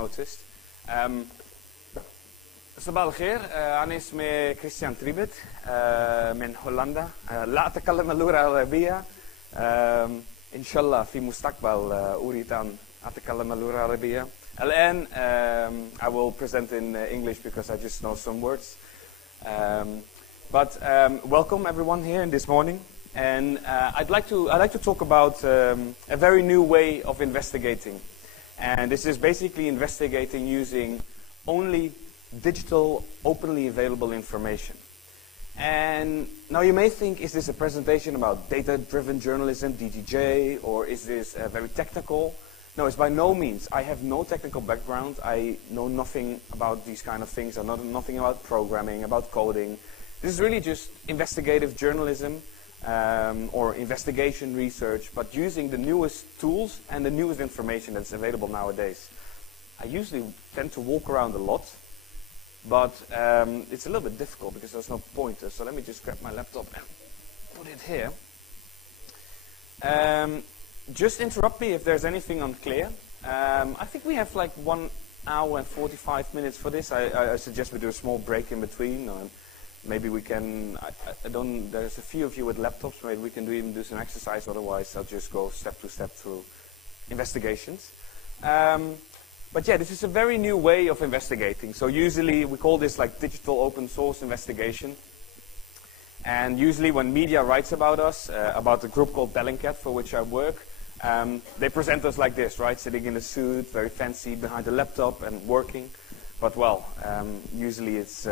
noticed. صباح الخير. أنا اسمي كريستيان تريبت من هولندا. لا أتكلم اللغة العربية. إن شاء الله في مستقبل أريد أن أتكلم اللغة العربية. الآن I will present in English because I just know some words. But welcome everyone here this morning. And I'd like to talk about a very new way of investigating. And this is basically investigating using only digital, openly available information. And now you may think, is this a presentation about data-driven journalism, DDJ, or is this very technical? No, it's by no means. I have no technical background. I know nothing about these kind of things. I know nothing about programming, about coding. This is really just investigative journalism or investigation research, but using the newest tools and the newest information that's available nowadays. I usually tend to walk around a lot, but it's a little bit difficult because there's no pointer. So let me just grab my laptop and put it here. Just interrupt me if there's anything unclear. I think we have like 1 hour and 45 minutes for this. I suggest we do a small break in between. Maybe we can, there's a few of you with laptops, maybe we can even do some exercise, otherwise I'll just go step to step through investigations. But yeah, this is a very new way of investigating. So usually we call this like digital open source investigation. And usually when media writes about us, about the group called Bellingcat for which I work, they present us like this, right? Sitting in a suit, very fancy, behind a laptop and working. But well, usually it's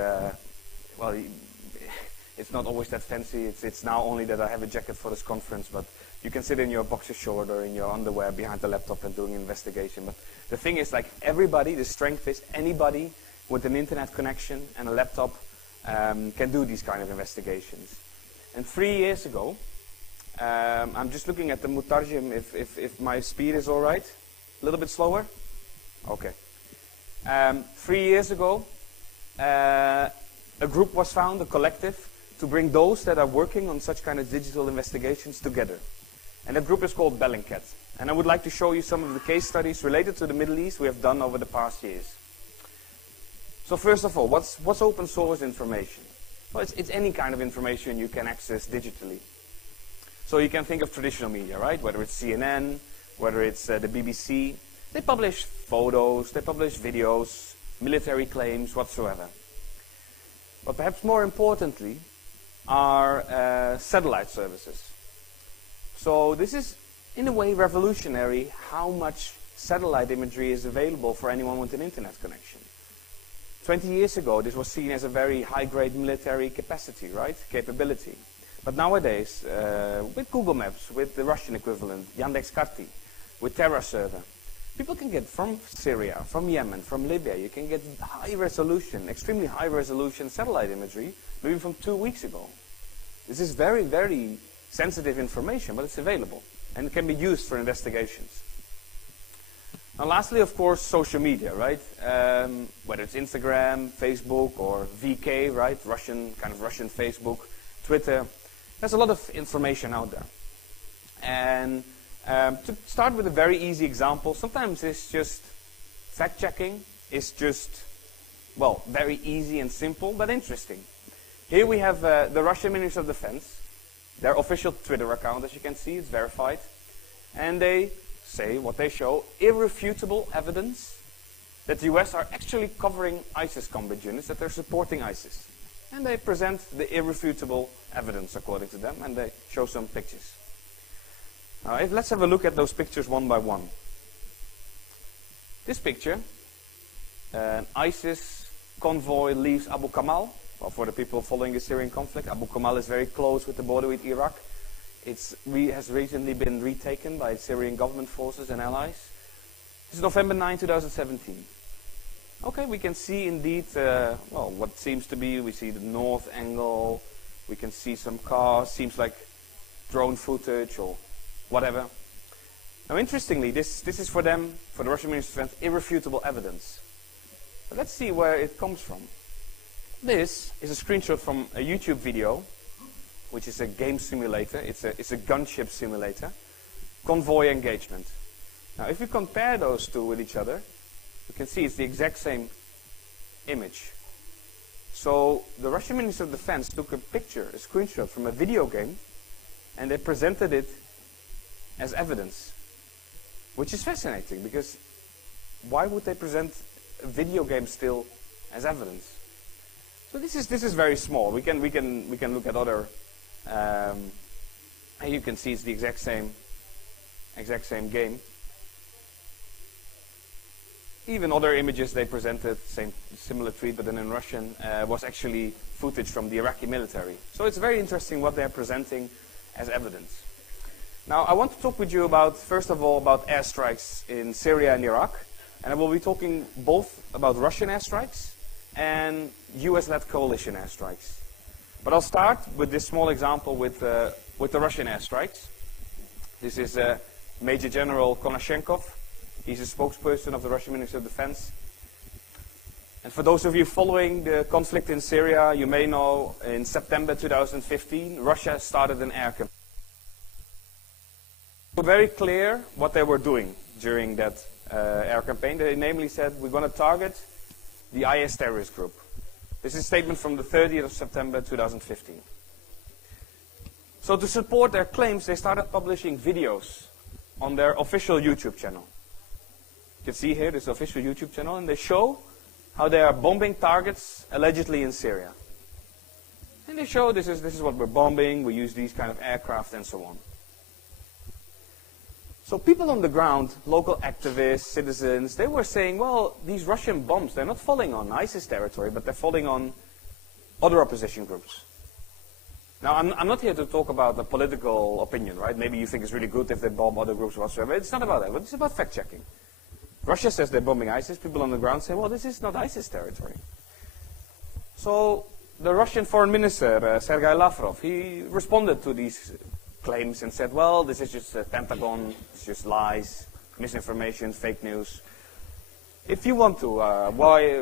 not always that fancy. It's now only that I have a jacket for this conference, but you can sit in your boxer short or in your underwear behind the laptop and doing an investigation. But the thing is, like everybody, the strength is anybody with an internet connection and a laptop can do these kind of investigations. And 3 years ago, I'm just looking at the mutarjim if my speed is all right. A little bit slower? Okay. 3 years ago, a group was found, a collective, to bring those that are working on such kind of digital investigations together. And that group is called Bellingcat. And I would like to show you some of the case studies related to the Middle East we have done over the past years. So first of all, what's open source information? Well, it's any kind of information you can access digitally. So you can think of traditional media, right? Whether it's CNN, whether it's the BBC. They publish photos, they publish videos, military claims, whatsoever. But perhaps more importantly are satellite services. So this is, in a way, revolutionary how much satellite imagery is available for anyone with an internet connection. 20 years ago, this was seen as a very high-grade military capacity, right? Capability. But nowadays, with Google Maps, with the Russian equivalent, Yandex Karty, with Terra Server, people can get from Syria, from Yemen, from Libya, you can get high resolution, extremely high resolution satellite imagery, maybe from 2 weeks ago. This is very, very sensitive information, but it's available and it can be used for investigations. Now lastly, of course, social media, right? Whether it's Instagram, Facebook, or VK, right? Russian Facebook, Twitter. There's a lot of information out there. And to start with a very easy example, sometimes it's just fact-checking. It's just, well, very easy and simple, but interesting. Here we have the Russian Ministry of Defense, their official Twitter account, as you can see, it's verified. And they say, what they show, irrefutable evidence that the US are actually covering ISIS combat units, that they're supporting ISIS. And they present the irrefutable evidence, according to them, and they show some pictures. Now, let's have a look at those pictures one by one. This picture, an ISIS convoy leaves Abu Kamal. Well, for the people following the Syrian conflict, Abu Kamal is very close with the border with Iraq. It has recently been retaken by Syrian government forces and allies. This is November 9, 2017. Okay, we can see indeed, well, what seems to be, we see the north angle, we can see some cars, seems like drone footage or whatever. Now interestingly, this is for them, for the Russian Ministry of Defense, irrefutable evidence. But let's see where it comes from. This is a screenshot from a YouTube video, which is a game simulator. It's a gunship simulator. Convoy engagement. Now, if we compare those two with each other, You can see it's the exact same image. So the Russian Ministry of Defense took a picture, a screenshot from a video game, and they presented it as evidence, which is fascinating, because why would they present a video game still as evidence? So this is very small. We can look at other, and you can see it's the exact same game. Even other images they presented, similar tweet, but then in Russian, was actually footage from the Iraqi military. So it's very interesting what they're presenting as evidence. Now, I want to talk with you about, first of all, about airstrikes in Syria and Iraq. And I will be talking both about Russian airstrikes and US-led coalition airstrikes. But I'll start with this small example with the Russian airstrikes. This is Major General Konashenkov. He's a spokesperson of the Russian Ministry of Defense. And for those of you following the conflict in Syria, you may know in September 2015, Russia started an air campaign. It was very clear what they were doing during that air campaign. They namely said, we're going to target the IS terrorist group. This is a statement from the 30th of September 2015. So to support their claims, they started publishing videos on their official YouTube channel. You can see here this official YouTube channel, and they show how they are bombing targets allegedly in Syria. And they show this is what we're bombing, we use these kind of aircraft and so on. So people on the ground, local activists, citizens, they were saying, well, these Russian bombs, they're not falling on ISIS territory, but they're falling on other opposition groups. Now, I'm not here to talk about the political opinion, right? Maybe you think it's really good if they bomb other groups whatsoever. It's not about that, but it's about fact-checking. Russia says they're bombing ISIS. People on the ground say, well, this is not ISIS territory. So the Russian Foreign Minister, Sergei Lavrov, he responded to these claims and said, well, this is just Pentagon, it's just lies, misinformation, fake news. If you want to,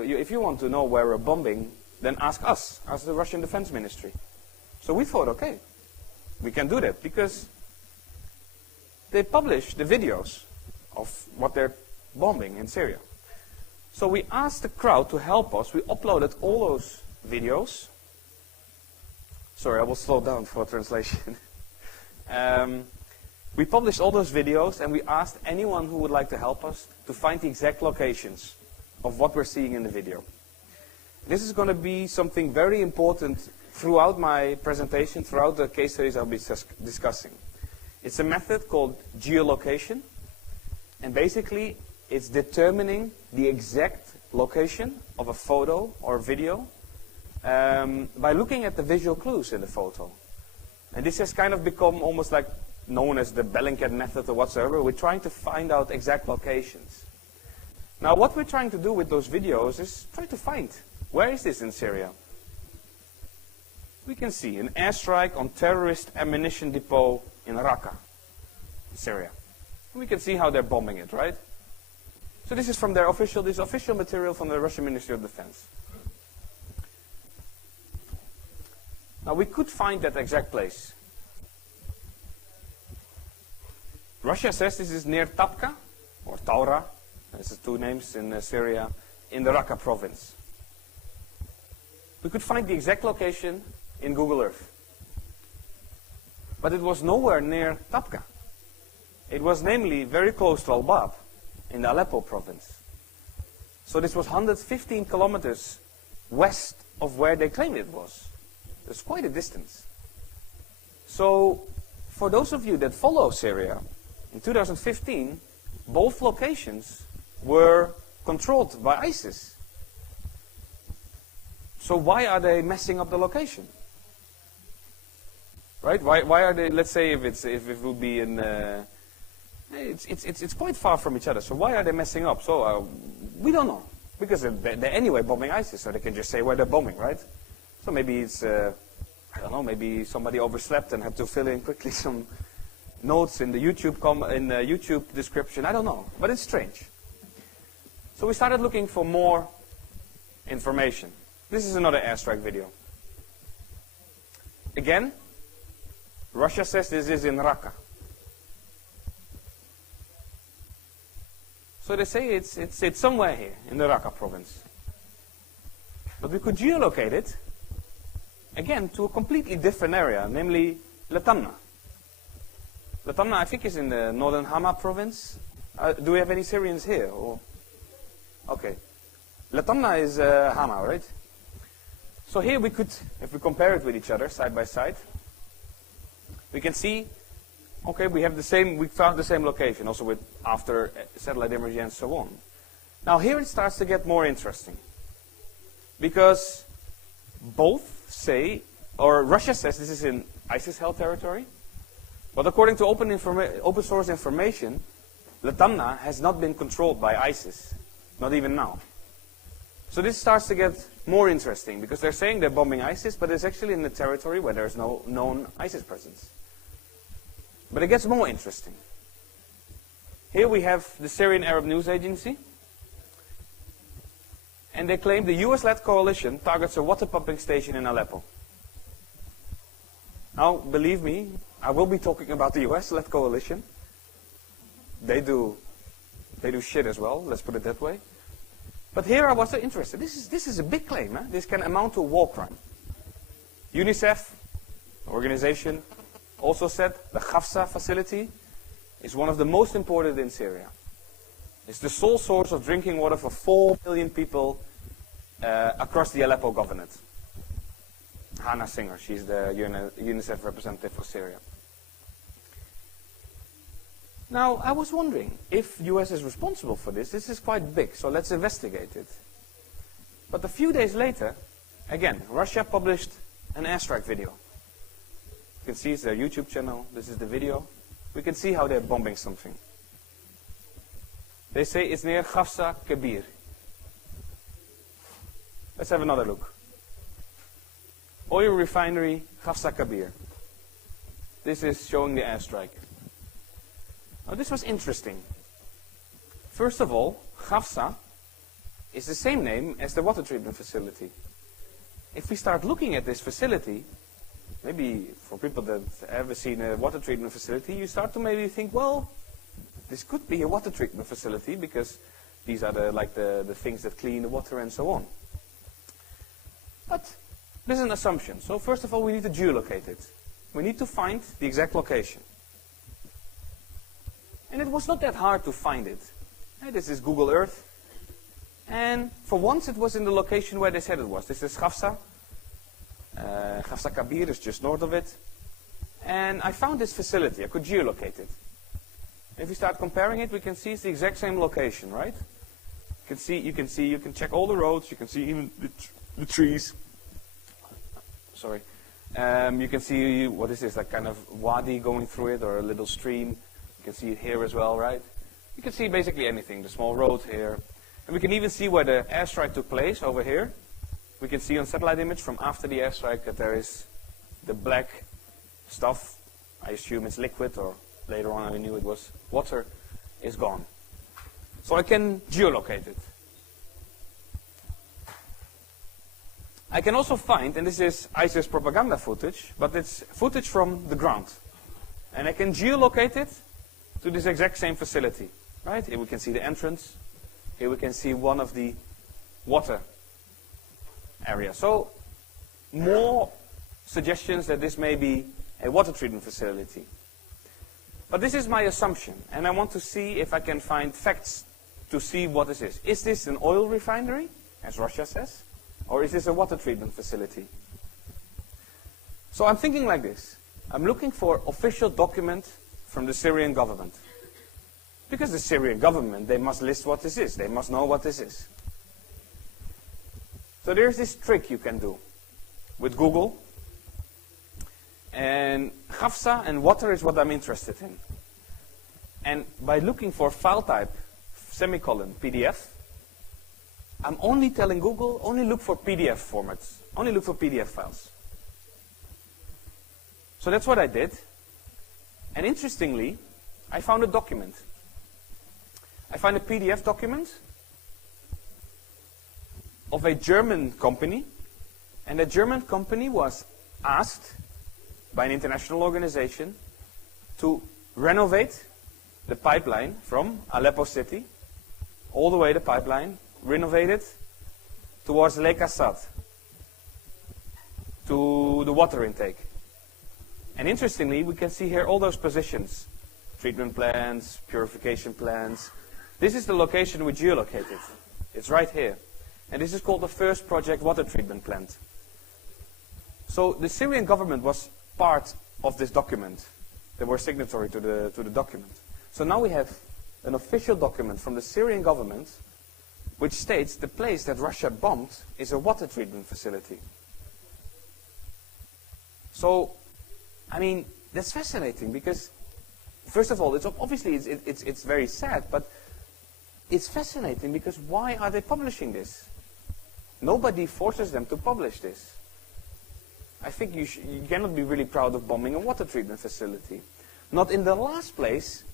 if you want to know where we're bombing, then ask us, ask the Russian Defense Ministry. So we thought, okay, we can do that, because they publish the videos of what they're bombing in Syria. So we asked the crowd to help us. We uploaded all those videos. Sorry, I will slow down for translation. We published all those videos, and we asked anyone who would like to help us to find the exact locations of what we're seeing in the video. This is going to be something very important throughout my presentation, throughout the case studies I'll be discussing. It's a method called geolocation, and basically it's determining the exact location of a photo or video by looking at the visual clues in the photo. And this has kind of become almost like known as the Bellingcat method or whatsoever. We're trying to find out exact locations. Now, what we're trying to do with those videos is try to find, where is this in Syria? We can see an airstrike on terrorist ammunition depot in Raqqa, Syria. We can see how they're bombing it, right? So this is from their official material from the Russian Ministry of Defense. Now we could find that exact place. Russia says this is near Tabqa, or Taura, that's the two names in Syria, in the Raqqa province. We could find the exact location in Google Earth. But it was nowhere near Tabqa. It was namely very close to Al-Bab, in the Aleppo province. So this was 115 kilometers west of where they claimed it was. It's quite a distance. So for those of you that follow Syria, in 2015, both locations were controlled by ISIS. So why are they messing up the location? Right? Why are they, let's say if it would be in, it's quite far from each other. So why are they messing up? So we don't know. Because they're anyway bombing ISIS, so they can just say where they're bombing, right? So maybe it's, I don't know, maybe somebody overslept and had to fill in quickly some notes in the YouTube description. I don't know, but it's strange. So we started looking for more information. This is another airstrike video. Again, Russia says this is in Raqqa. So they say it's somewhere here in the Raqqa province. But we could geolocate it, again, to a completely different area, namely Latamna. Latamna, I think, is in the northern Hama province. Do we have any Syrians here? Or? Okay. Latamna is Hama, right? So here we could, if we compare it with each other, side by side, we can see, okay, we found the same location, also with after satellite imagery and so on. Now here it starts to get more interesting. Because both say, or Russia says this is in ISIS-held territory, but according to open source information, Latamna has not been controlled by ISIS, not even now. So this starts to get more interesting, because they're saying they're bombing ISIS, but it's actually in the territory where there's no known ISIS presence. But it gets more interesting. Here we have the Syrian Arab News Agency, and they claim the US-led coalition targets a water pumping station in Aleppo. Now, believe me, I will be talking about the US-led coalition. They do shit as well, let's put it that way. But here I was so interested. This is a big claim. This can amount to a war crime. UNICEF, organization, also said the Hafsa facility is one of the most important in Syria. It's the sole source of drinking water for 4 million people across the Aleppo governorate. Hannah Singer, she's the UNICEF representative for Syria. Now, I was wondering, if US is responsible for this is quite big, so let's investigate it. But a few days later, again, Russia published an airstrike video. You can see it's their YouTube channel, this is the video. We can see how they're bombing something. They say it's near Hafsa Kabir. Let's have another look. Oil refinery, Hafsa Kabir. This is showing the airstrike. Now this was interesting. First of all, Hafsa is the same name as the water treatment facility. If we start looking at this facility, maybe for people that have ever seen a water treatment facility, you start to maybe think, well, this could be a water treatment facility because these are the things that clean the water and so on. But this is an assumption. So first of all, we need to geolocate it. We need to find the exact location. And it was not that hard to find it. This is Google Earth. And for once it was in the location where they said it was. This is Hafsa. Hafsa Kabir is just north of it. And I found this facility. I could geolocate it. If we start comparing it, we can see it's the exact same location, right? You can check all the roads. You can see even the trees. Sorry. You can see, what is this, like kind of wadi going through it, or a little stream. You can see it here as well, right? You can see basically anything, the small road here. And we can even see where the airstrike took place over here. We can see on satellite image from after the airstrike that there is the black stuff. I assume it's liquid, or later on I knew it was water, is gone. So I can geolocate it. I can also find, and this is ISIS propaganda footage, but it's footage from the ground. And I can geolocate it to this exact same facility. Right? Here we can see the entrance. Here we can see one of the water areas. So more suggestions that this may be a water treatment facility. But this is my assumption, and I want to see if I can find facts to see what this is. Is this an oil refinery, as Russia says? Or is this a water treatment facility? So I'm thinking like this. I'm looking for official document from the Syrian government. Because the Syrian government, they must list what this is. They must know what this is. So there's this trick you can do with Google. And Hafsa and water is what I'm interested in. And by looking for file type, semicolon, PDF, I'm only telling Google, only look for PDF formats. Only look for PDF files. So that's what I did. And interestingly, I found a document. I found a PDF document of a German company. And the German company was asked by an international organization to renovate the pipeline from Aleppo city all the way the pipeline, renovated towards Lake Assad, to the water intake. And interestingly, we can see here all those positions. Treatment plants, purification plants. This is the location we geolocated. It's right here. And this is called the first project water treatment plant. So the Syrian government was part of this document. They were signatory to the document. So now we have an official document from the Syrian government which states the place that Russia bombed is a water treatment facility. So, I mean, that's fascinating because, first of all, it's very sad, but it's fascinating because why are they publishing this? Nobody forces them to publish this. I think you cannot be really proud of bombing a water treatment facility. Not in the last place,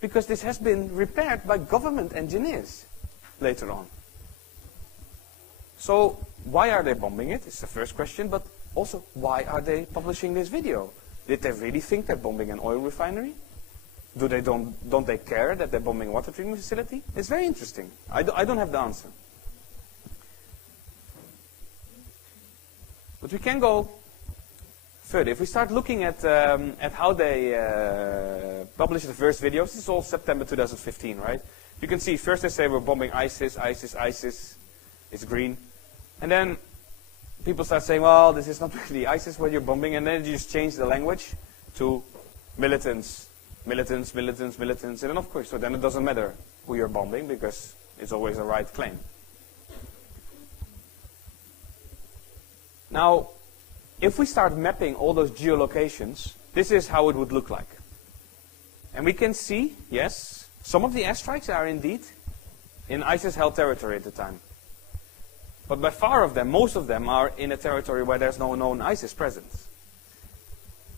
because this has been repaired by government engineers later on. So why are they bombing it? It's the first question, but also why are they publishing this video? Did they really think they're bombing an oil refinery? Don't they care that they're bombing a water treatment facility? It's very interesting. I don't have the answer. But we can go further. If we start looking at how they published the first videos, this is all September 2015, right? You can see first they say we're bombing ISIS, ISIS, ISIS. It's green. And then people start saying, well, this is not really ISIS what you're bombing. And then you just change the language to militants, militants, militants, militants. And then, of course, so then it doesn't matter who you're bombing because it's always a right claim. Now, if we start mapping all those geolocations, this is how it would look like. And we can see, yes, some of the airstrikes are indeed in ISIS-held territory at the time. But by far of them, most of them are in a territory where there's no known ISIS presence.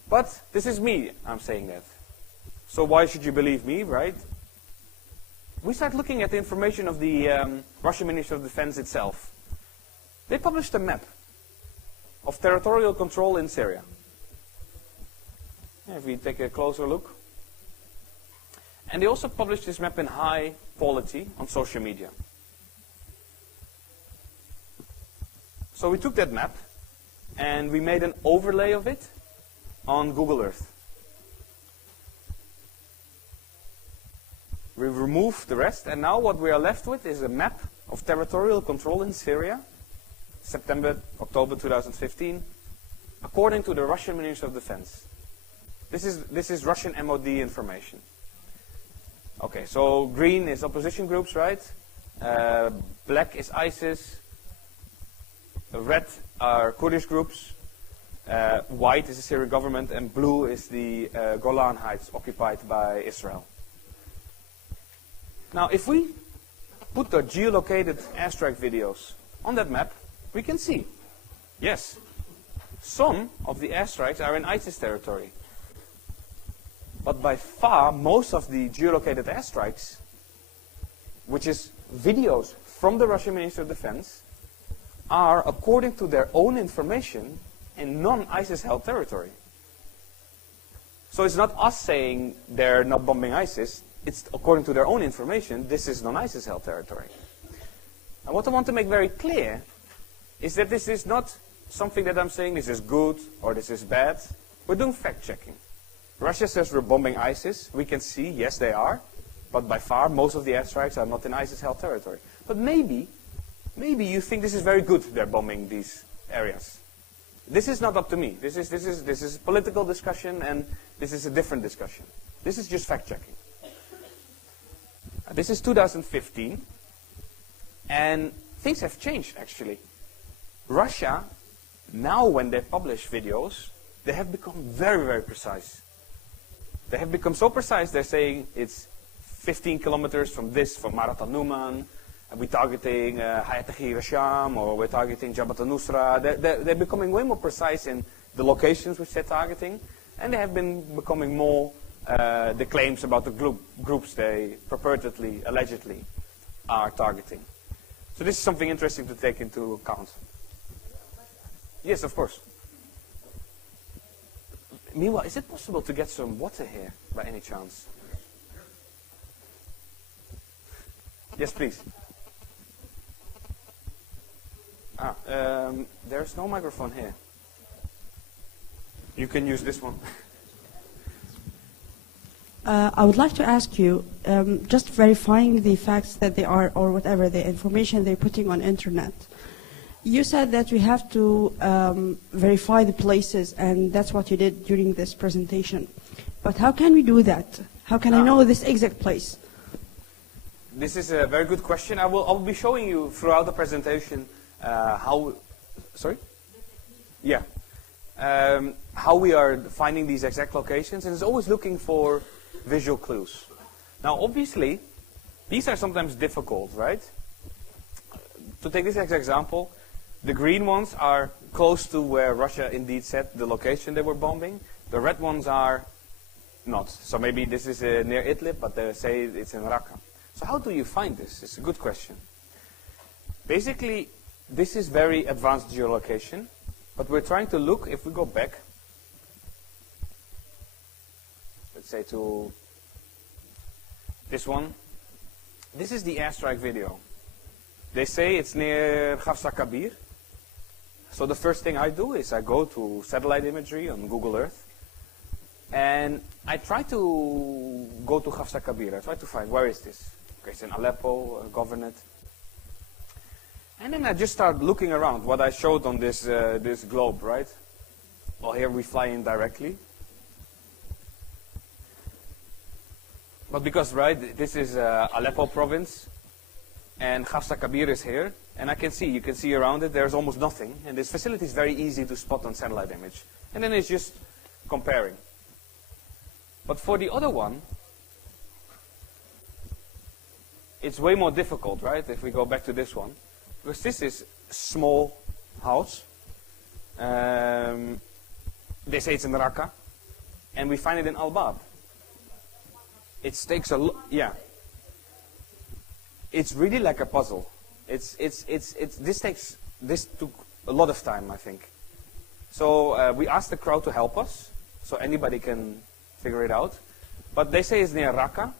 But this is me, I'm saying that. So why should you believe me, right? We start looking at the information of the Russian Ministry of Defense itself. They published a map of territorial control in Syria. If we take a closer look. And they also published this map in high quality on social media. So we took that map and we made an overlay of it on Google Earth. We removed the rest, and now what we are left with is a map of territorial control in Syria, September, October 2015, according to the Russian Ministry of Defense. This is Russian MOD information. Okay, so green is opposition groups, right? Black is ISIS. Red are Kurdish groups. White is the Syrian government, and blue is the Golan Heights occupied by Israel. Now, if we put the geolocated airstrike videos on that map, we can see, yes, some of the airstrikes are in ISIS territory. But by far, most of the geolocated airstrikes, which is videos from the Russian Ministry of Defense, are, according to their own information, in non-ISIS-held territory. So it's not us saying they're not bombing ISIS. It's according to their own information, this is non-ISIS-held territory. And what I want to make very clear is that this is not something that I'm saying this is good or this is bad. We're doing fact-checking. Russia says we're bombing ISIS. We can see, yes, they are. But by far, most of the airstrikes are not in ISIS-held territory. But maybe you think this is very good, they're bombing these areas. This is not up to me. This is political discussion, and this is a different discussion. This is just fact-checking. This is 2015, and things have changed, actually. Russia, now when they publish videos, they have become very, very precise. They have become so precise, they're saying it's 15 kilometers from Marat al-Numan, and we're targeting Hayat al-Sham, or we're targeting Jabhat al-Nusra. They're becoming way more precise in the locations which they're targeting, and they have been becoming more the claims about the groups they purportedly, allegedly are targeting. So this is something interesting to take into account. Yes, of course. Meanwhile, is it possible to get some water here by any chance? Yes, please. There's no microphone here. You can use this one. I would like to ask you, just verifying the facts that they are, or whatever, the information they're putting on internet. You said that we have to verify the places, and that's what you did during this presentation. But how can we do that? How can I know this exact place? This is a very good question. I will be showing you throughout the presentation how. Sorry? Yeah. How we are finding these exact locations, and it's always looking for visual clues. Now, obviously, these are sometimes difficult, right? To take this example, the green ones are close to where Russia indeed said the location they were bombing. The red ones are not. So maybe this is near Idlib, but they say it's in Raqqa. So how do you find this? It's a good question. Basically, this is very advanced geolocation, but we're trying to look, if we go back, let's say to this one. This is the airstrike video. They say it's near Khafsa Kabir. So the first thing I do is I go to satellite imagery on Google Earth, and I try to go to Khafsa Kabir. I try to find, where is this? Okay, it's in Aleppo, Governorate. And then I just start looking around, what I showed on this this globe, right? Well, here we fly in directly. But because, right, this is Aleppo province, and Khafsa Kabir is here, and you can see around it, there's almost nothing. And this facility is very easy to spot on satellite image. And then it's just comparing. But for the other one, it's way more difficult, right? If we go back to this one. Because this is small house. They say it's in Raqqa. And we find it in Al-Bab. It takes a lot, yeah. It's really like a puzzle. This took a lot of time, I think. So we asked the crowd to help us, so anybody can figure it out. But they say it's near Raqqa.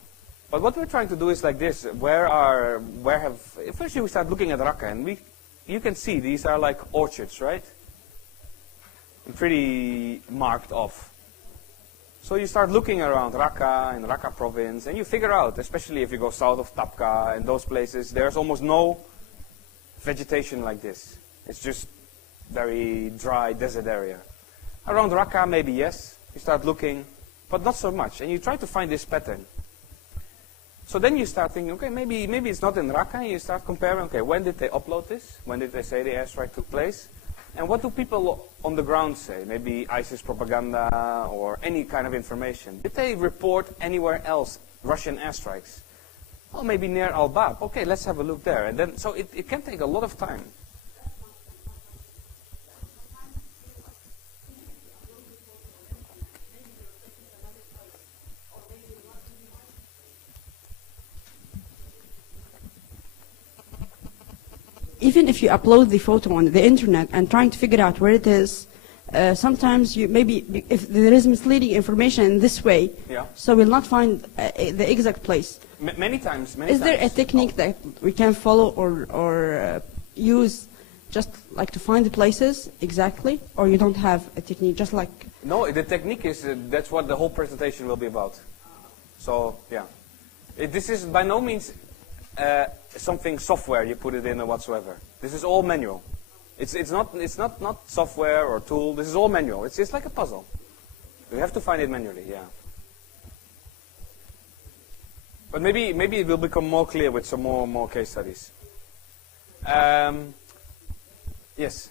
But what we're trying to do is like this. First we start looking at Raqqa, and you can see these are like orchards, right? Pretty marked off. So you start looking around Raqqa and Raqqa province, and you figure out, especially if you go south of Tabqa and those places, there's almost no vegetation like this. It's just very dry desert area. Around Raqqa, maybe yes. You start looking, but not so much. And you try to find this pattern. So then you start thinking, okay, maybe it's not in Raqqa, and you start comparing, okay, when did they upload this? When did they say the airstrike took place? And what do people on the ground say? Maybe ISIS propaganda or any kind of information. Did they report anywhere else Russian airstrikes? Oh, maybe near Al-Bab. Okay, let's have a look there. And then, so it can take a lot of time. Even if you upload the photo on the internet and trying to figure out where it is, sometimes maybe if there is misleading information in this way, yeah. So we'll not find the exact place. Many times. Is there a technique that we can follow or use just like to find the places exactly, or you don't have a technique, just like? No, the technique is, that's what the whole presentation will be about. So, yeah. This is by no means something software you put it in or whatsoever. This is all manual. It's not software or tool. This is all manual. It's like a puzzle. You have to find it manually, yeah. But maybe it will become more clear with some more case studies. Yes.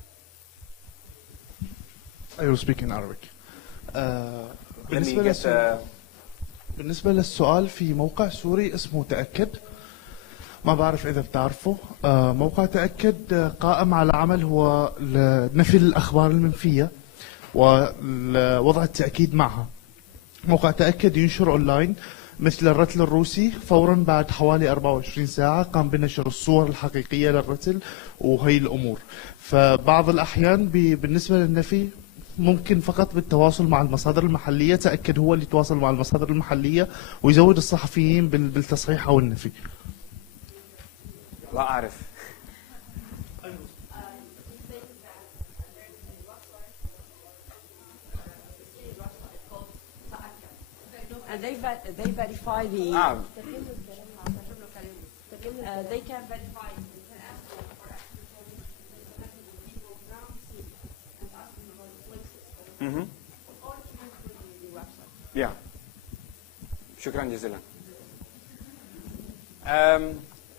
I will speak in Arabic. بالنسبة للسؤال في موقع سوري اسمه تأكد. ما بعرف إذا بتعرفه. موقع تأكد قائم على عمل هو نفي الأخبار المنفية ووضع التأكيد معها. موقع تأكد ينشر أونلاين مثل الرتل الروسي. فورا بعد حوالي 24 ساعة قام بنشر الصور الحقيقية للرتل وهي الأمور. فبعض الأحيان بالنسبة للنفي ممكن فقط بالتواصل مع المصادر المحلية. تأكد هو اللي يتواصل مع المصادر المحلية ويزود الصحفيين بالتصحيح أو النفي. لا أعرف. And they verify the. They can verify. Yeah. شكرا جزيلا.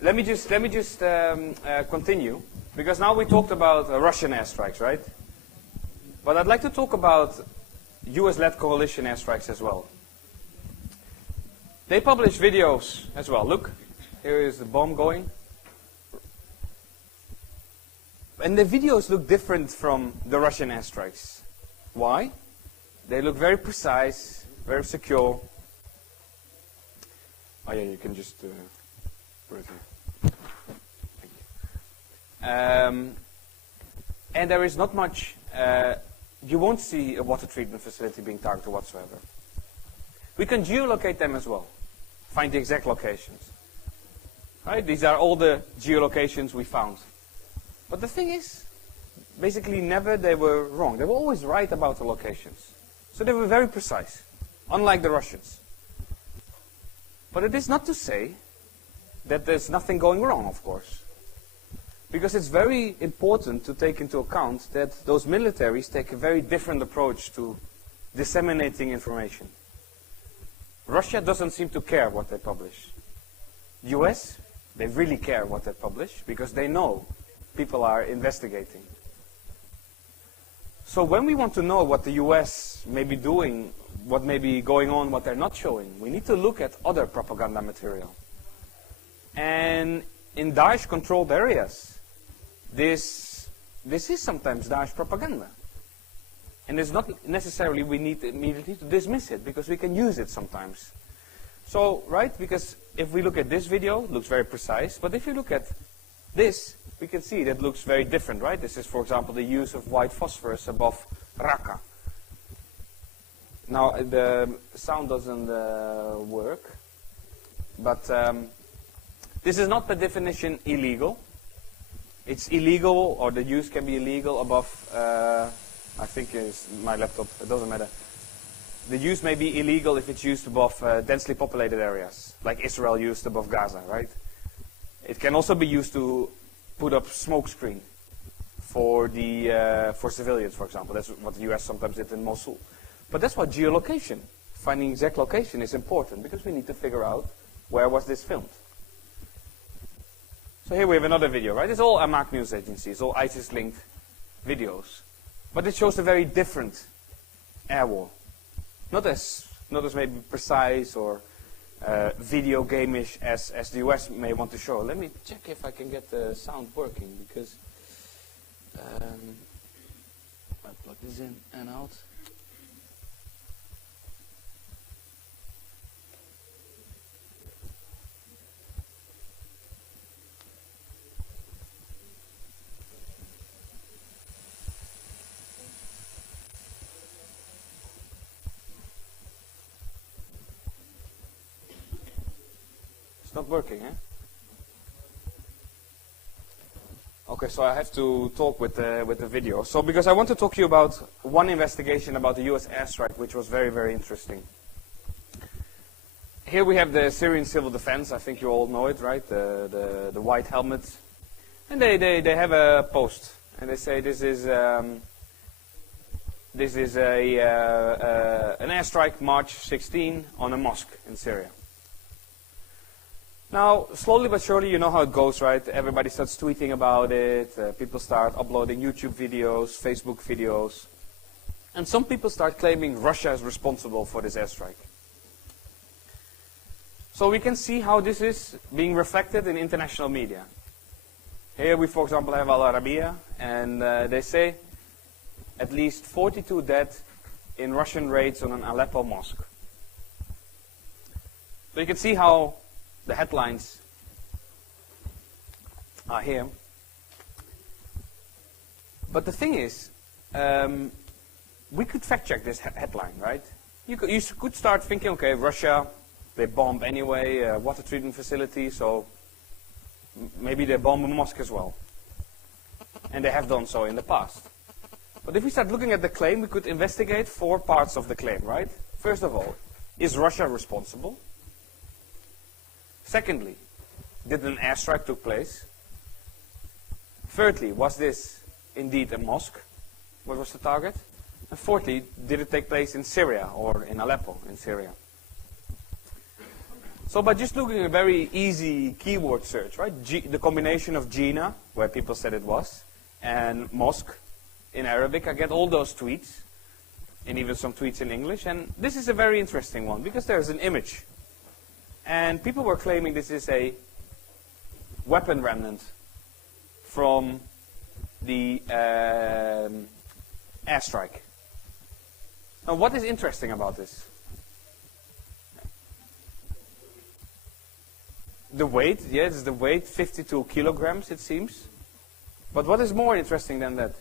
Let me just continue, because now we talked about Russian airstrikes, right? But I'd like to talk about US-led coalition airstrikes as well. They publish videos as well. Look, here is the bomb going. And the videos look different from the Russian airstrikes. Why? They look very precise, very secure. Oh yeah, you can just put it here. Thank you. And there is not much, you won't see a water treatment facility being targeted whatsoever. We can geolocate them as well, find the exact locations. Right? These are all the geolocations we found. But the thing is, basically never they were wrong. They were always right about the locations. So they were very precise, unlike the Russians. But it is not to say that there's nothing going wrong, of course. Because it's very important to take into account that those militaries take a very different approach to disseminating information. Russia doesn't seem to care what they publish. US, they really care what they publish because they know people are investigating. So when we want to know what the US may be doing, what may be going on, what they're not showing, we need to look at other propaganda material. And in Daesh-controlled areas, this is sometimes Daesh propaganda. And it's not necessarily we need to immediately to dismiss it, because we can use it sometimes. So, right, because if we look at this video, it looks very precise, but if you look at this, we can see that looks very different, right? This is, for example, the use of white phosphorus above Raqqa. Now, the sound doesn't work, but this is not by definition illegal. It's illegal, or the use can be illegal above, I think it's my laptop, it doesn't matter. The use may be illegal if it's used above densely populated areas, like Israel used above Gaza, right? It can also be used to put up smoke screen for civilians, for example. That's what the US sometimes did in Mosul. But that's why geolocation, finding exact location, is important, because we need to figure out where was this filmed. So here we have another video, right? It's all Amaq news agency, it's all ISIS-linked videos. But it shows a very different air war. Not as maybe precise or video game-ish as the US may want to show. Let me check if I can get the sound working, because I plug this in and out. Not working, eh? Okay, so I have to talk with the video. So because I want to talk to you about one investigation about the US airstrike, which was very, very interesting. Here we have the Syrian civil defense. I think you all know it, right? The white helmets, and they have a post, and they say this is an airstrike March 16 on a mosque in Syria. Now, slowly but surely, you know how it goes, right? Everybody starts tweeting about it. People start uploading YouTube videos, Facebook videos. And some people start claiming Russia is responsible for this airstrike. So we can see how this is being reflected in international media. Here we, for example, have Al Arabiya, and they say at least 42 dead in Russian raids on an Aleppo mosque. So you can see how the headlines are here. But the thing is, we could fact check this headline, right? You could start thinking, okay, Russia, they bomb anyway, water treatment facility, so Maybe they bomb a mosque as well. And they have done so in the past. But if we start looking at the claim, we could investigate 4 parts of the claim, right? First of all, is Russia responsible? Secondly, did an airstrike take place? Thirdly, was this indeed a mosque? What was the target? And fourthly, did it take place in Syria or in Aleppo in Syria? So by just looking at a very easy keyword search, right? The combination of Jina, where people said it was, and mosque in Arabic, I get all those tweets, and even some tweets in English. And this is a very interesting one, because there's an image. And people were claiming this is a weapon remnant from the airstrike. Now, what is interesting about this? The weight, yes, the weight, 52 kilograms, it seems. But what is more interesting than that?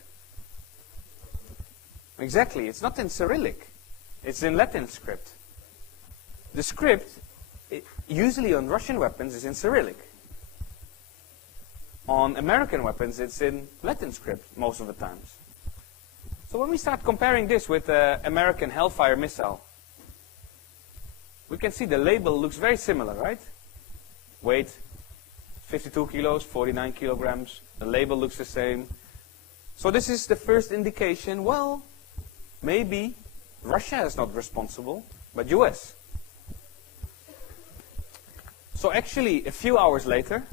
Exactly, it's not in Cyrillic. It's in Latin script. The script, usually on Russian weapons, is in Cyrillic. On American weapons, it's in Latin script most of the times. So when we start comparing this with the American Hellfire missile, we can see the label looks very similar, right? Weight, 52 kilos, 49 kilograms. The label looks the same. So this is the first indication, well, maybe Russia is not responsible, but US. So actually, a few hours later,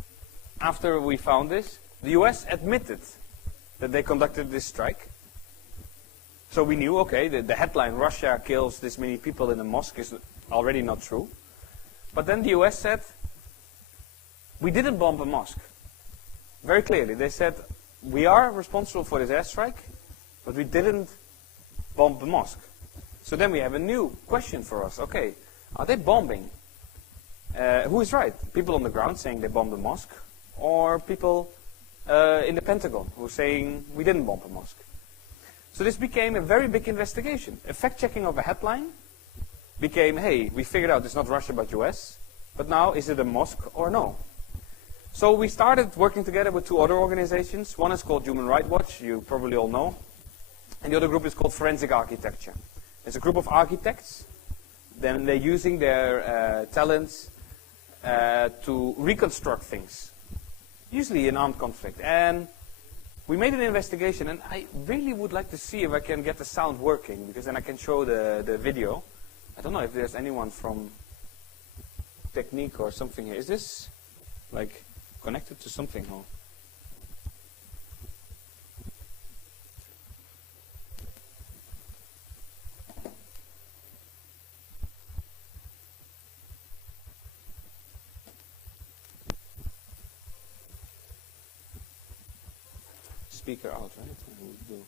after we found this, the US admitted that they conducted this strike. So we knew, okay, the headline, Russia kills this many people in a mosque, is already not true. But then the US said, we didn't bomb a mosque. Very clearly, they said, we are responsible for this airstrike, but we didn't bomb the mosque. So then we have a new question for us. Okay, are they bombing? Who is right? People on the ground saying they bombed the mosque, or people in the Pentagon who are saying we didn't bomb a mosque? So this became a very big investigation. A fact-checking of a headline became, hey, we figured out it's not Russia but US, but now is it a mosque or no? So we started working together with 2 other organizations. One is called Human Rights Watch, you probably all know. And the other group is called Forensic Architecture. It's a group of architects. Then they're using their talents to reconstruct things, usually in armed conflict. And we made an investigation, and I really would like to see if I can get the sound working, because then I can show the video. I don't know if there's anyone from Technique or something here. Is this like connected to something? Or? Speaker out, right? We'll do.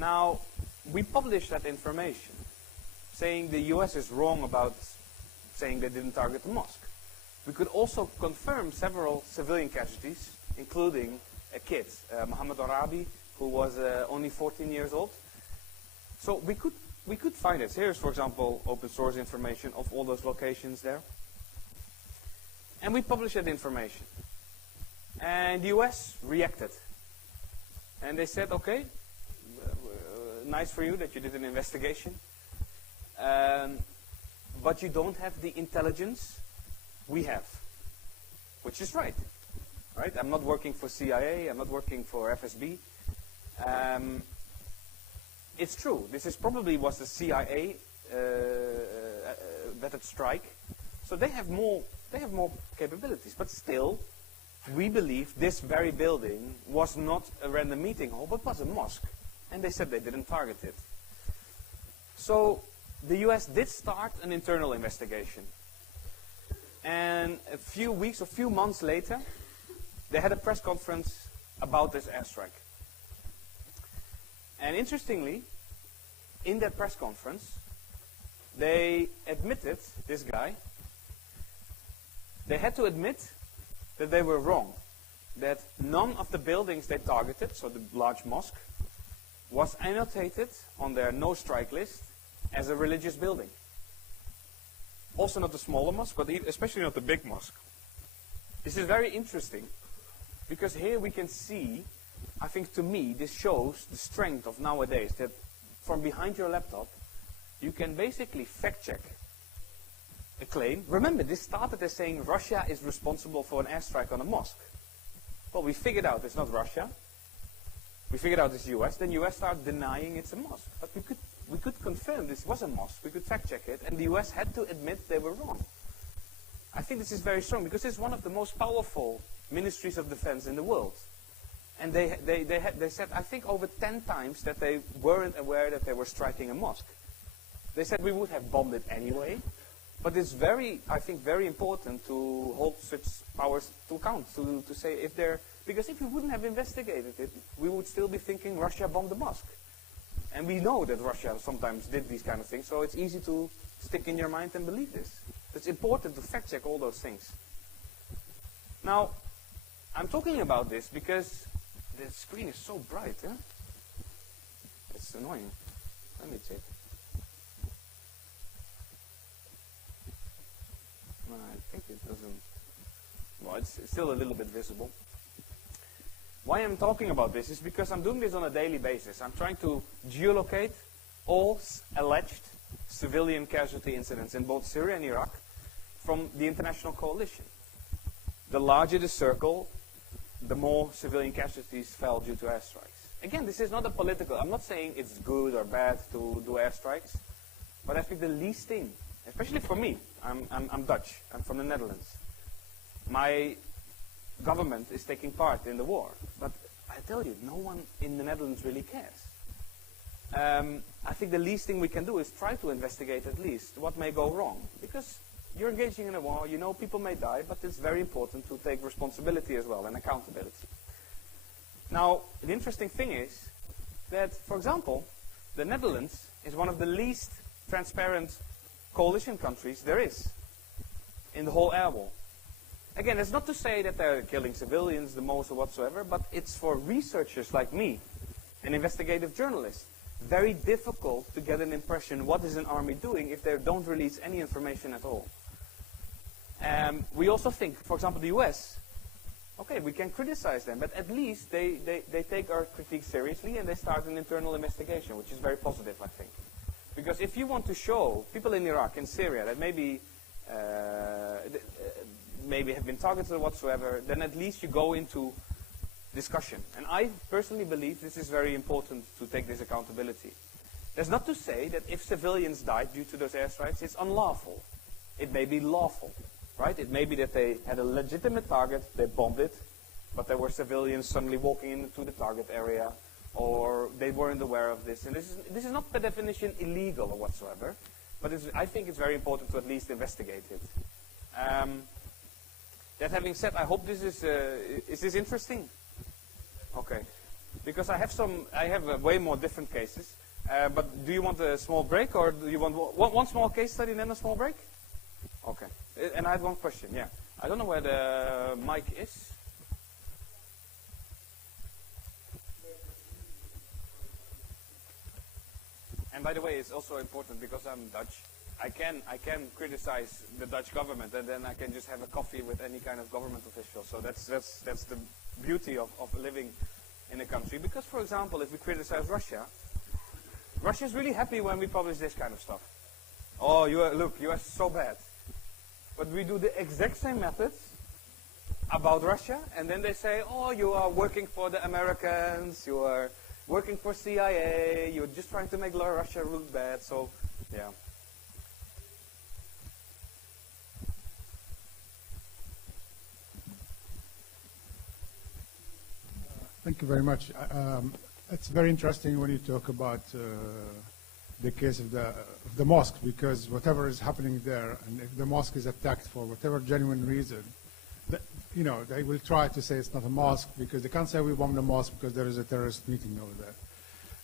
Now, we published that information, saying the US is wrong about saying they didn't target the mosque. We could also confirm several civilian casualties, including a kid, Muhammad Arabi, who was only 14 years old. So we could find it. Here's, for example, open source information of all those locations there. And we published that information. And the US reacted. And they said, okay, nice for you that you did an investigation. But you don't have the intelligence we have. Which is right. Right? I'm not working for CIA. I'm not working for FSB. It's true. This is probably was a CIA vetted strike. So they have more capabilities. But still, we believe this very building was not a random meeting hall, but was a mosque. And they said they didn't target it. So the US did start an internal investigation. And a few weeks or few months later, they had a press conference about this airstrike. And interestingly, in that press conference, they admitted, this guy, they had to admit that they were wrong. That none of the buildings they targeted, so the large mosque, was annotated on their no-strike list as a religious building. Also not the smaller mosque, but especially not the big mosque. This is very interesting, because here we can see, I think to me, this shows the strength of nowadays, that from behind your laptop, you can basically fact-check a claim. Remember, this started as saying Russia is responsible for an airstrike on a mosque. Well, we figured out it's not Russia. We figured out it's US. Then US started denying it's a mosque. But we could confirm this was a mosque. We could fact-check it. And the US had to admit they were wrong. I think this is very strong, because it's one of the most powerful ministries of defense in the world. And they said, I think, over 10 times that they weren't aware that they were striking a mosque. They said we would have bombed it anyway. But it's I think, very important to hold such powers to account, to say if they're, because if we wouldn't have investigated it, we would still be thinking Russia bombed the mosque. And we know that Russia sometimes did these kind of things, so it's easy to stick in your mind and believe this. It's important to fact check all those things. Now, I'm talking about this because the screen is so bright, huh? It's annoying. Let me check. I think it doesn't. Well, it's still a little bit visible. Why I'm talking about this is because I'm doing this on a daily basis. I'm trying to geolocate all alleged civilian casualty incidents in both Syria and Iraq from the international coalition. The larger the circle, the more civilian casualties fell due to airstrikes. Again, this is not a political. I'm not saying it's good or bad to do airstrikes, but I think the least thing, especially for me, I'm Dutch, I'm from the Netherlands. My government is taking part in the war, but I tell you, no one in the Netherlands really cares. I think the least thing we can do is try to investigate at least what may go wrong, because you're engaging in a war, you know people may die, but it's very important to take responsibility as well and accountability. Now, the interesting thing is that, for example, the Netherlands is one of the least transparent coalition countries there is in the whole air war. Again, it's not to say that they're killing civilians the most or whatsoever, but it's for researchers like me, an investigative journalist, very difficult to get an impression what is an army doing if they don't release any information at all. We also think, for example, the US, okay, we can criticize them, but at least they take our critique seriously and they start an internal investigation, which is very positive, I think. Because if you want to show people in Iraq and Syria that maybe have been targeted or whatsoever, then at least you go into discussion. And I personally believe this is very important to take this accountability. That's not to say that if civilians died due to those airstrikes, it's unlawful. It may be lawful, right? It may be that they had a legitimate target, they bombed it, but there were civilians suddenly walking into the target area, or they weren't aware of this. And this is not per definition illegal or whatsoever, but I think it's very important to at least investigate it. That having said, I hope this is this interesting? Okay. because I have way more different cases. But do you want a small break, or do you want one small case study and then a small break? Okay. And I had one question. Yeah, I don't know where the mic is. And by the way, it's also important because I'm Dutch. I can criticize the Dutch government, and then I can just have a coffee with any kind of government official. So that's the beauty of living in a country. Because, for example, if we criticize Russia, Russia's really happy when we publish this kind of stuff. Oh, you are so bad. But we do the exact same methods about Russia, and then they say, oh, you are working for the Americans, you are working for CIA, you're just trying to make Russia look bad. So, yeah. Thank you very much. It's very interesting when you talk about the case of the mosque, because whatever is happening there, and if the mosque is attacked for whatever genuine reason, they will try to say it's not a mosque because they can't say we bombed the mosque because there is a terrorist meeting over there.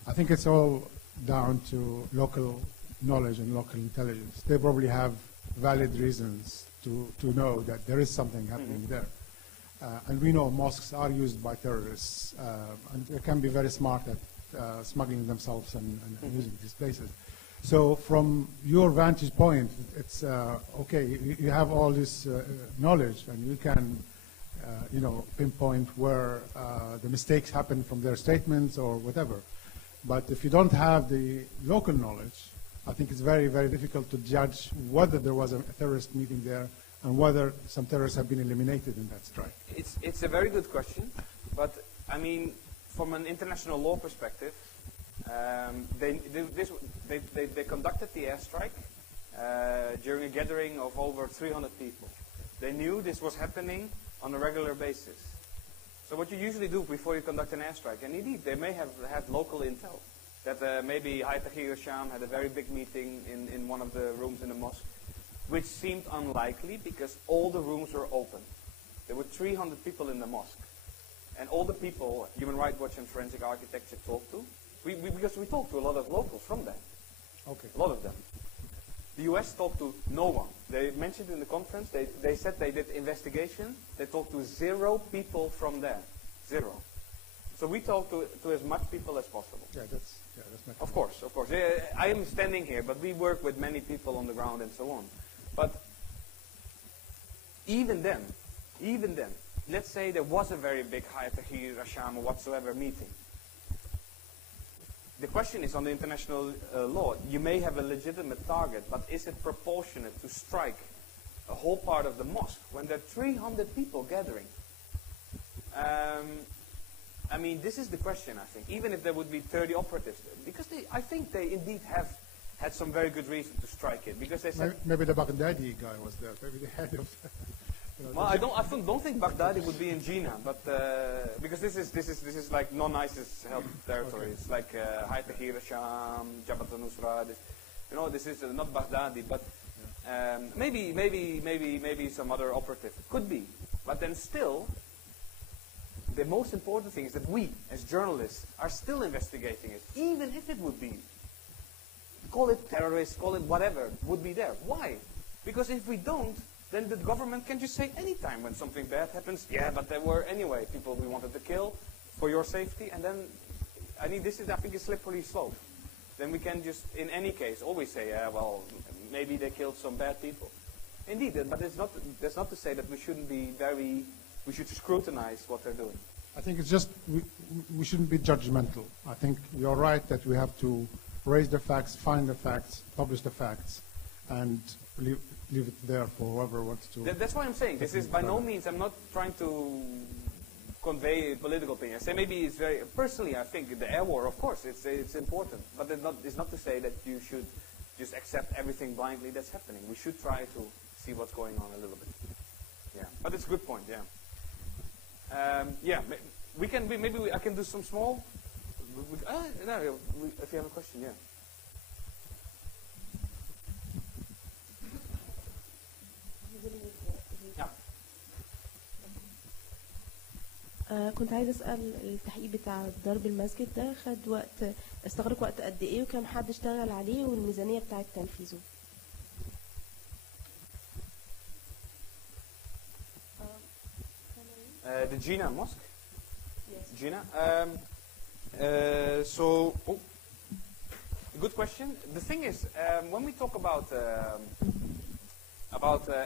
I think it's all down to local knowledge and local intelligence. They probably have valid reasons to know that there is something happening there. And we know mosques are used by terrorists, and they can be very smart at smuggling themselves and using these places. So from your vantage point, it's okay, you have all this knowledge, and you can pinpoint where the mistakes happen from their statements or whatever. But if you don't have the local knowledge, I think it's very, very difficult to judge whether there was a terrorist meeting there and whether some terrorists have been eliminated in that strike. It's a very good question, but I mean, from an international law perspective, they conducted the airstrike during a gathering of over 300 people. They knew this was happening on a regular basis. So what you usually do before you conduct an airstrike, and indeed they may have had local intel, that maybe Christiaan had a very big meeting in one of the rooms in the mosque, which seemed unlikely because all the rooms were open. There were 300 people in the mosque. And all the people Human Rights Watch and Forensic Architecture talked to, because we talked to a lot of locals from there. Okay. A lot of them. The US talked to no one. They mentioned in the conference, they said they did investigation. They talked to 0 people from there. 0. So we talked to as much people as possible. Yeah, that's my Of course. I am standing here, but we work with many people on the ground and so on. But even then, let's say there was a very big Christiaan or whatsoever meeting. The question is on the international law. You may have a legitimate target, but is it proportionate to strike a whole part of the mosque when there are 300 people gathering? I mean, this is the question, I think. Even if there would be 30 operatives, because I think they indeed have had some very good reason to strike it, because they said maybe the Baghdadi guy was there. Maybe the head of. Well, I don't think Baghdadi would be in Jina, but because this is like non-ISIS held territory. Okay. It's like Hayat Tahrir Sham, Jabhat al-Nusra. This is not Baghdadi, but maybe some other operative could be. But then still, the most important thing is that we, as journalists, are still investigating it, even if it would be, call it terrorists, call it whatever, would be there. Why? Because if we don't, then the government can just say anytime when something bad happens, yeah, but there were anyway people we wanted to kill for your safety, and then, I think, a slippery slope. Then we can just, in any case, always say, yeah, well, maybe they killed some bad people. Indeed, but that's not to say that we shouldn't be we should scrutinize what they're doing. I think it's just, we shouldn't be judgmental. I think you're right that we have to raise the facts, find the facts, publish the facts, and leave it there for whoever wants to. That's why I'm saying this is by no means. I'm not trying to convey a political opinion. I say maybe it's very personally. I think the air war, of course, it's important, but it's not to say that you should just accept everything blindly that's happening. We should try to see what's going on a little bit. Yeah, but it's a good point. Yeah. We can. I can do some small. If you have a question, yeah. كنت عايزة أسأل التحقيق بتاع ضرب المسجد ده استغرق وقت قد إيه وكم حد اشتغل عليه والميزانية بتاعة تنفيذه؟ The Gina Mosque? Yes. Gina? Good question. The thing is, when we talk about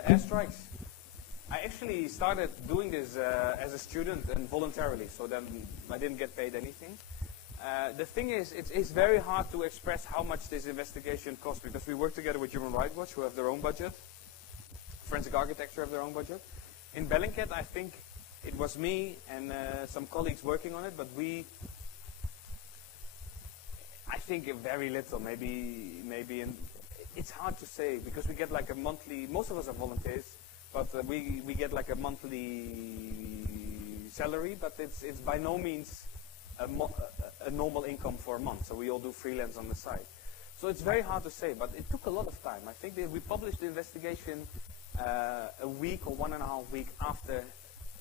airstrikes, I actually started doing this as a student and voluntarily, so then I didn't get paid anything. The thing is, it's very hard to express how much this investigation costs because we work together with Human Rights Watch, who have their own budget. Forensic Architecture have their own budget. In Bellingcat, I think it was me and some colleagues working on it, but I think very little, maybe it's hard to say because we get like a monthly, most of us are volunteers, but we get like a monthly salary, but it's by no means a normal income for a month, so we all do freelance on the side. So it's very hard to say, but it took a lot of time. I think that we published the investigation a week or 1.5 weeks after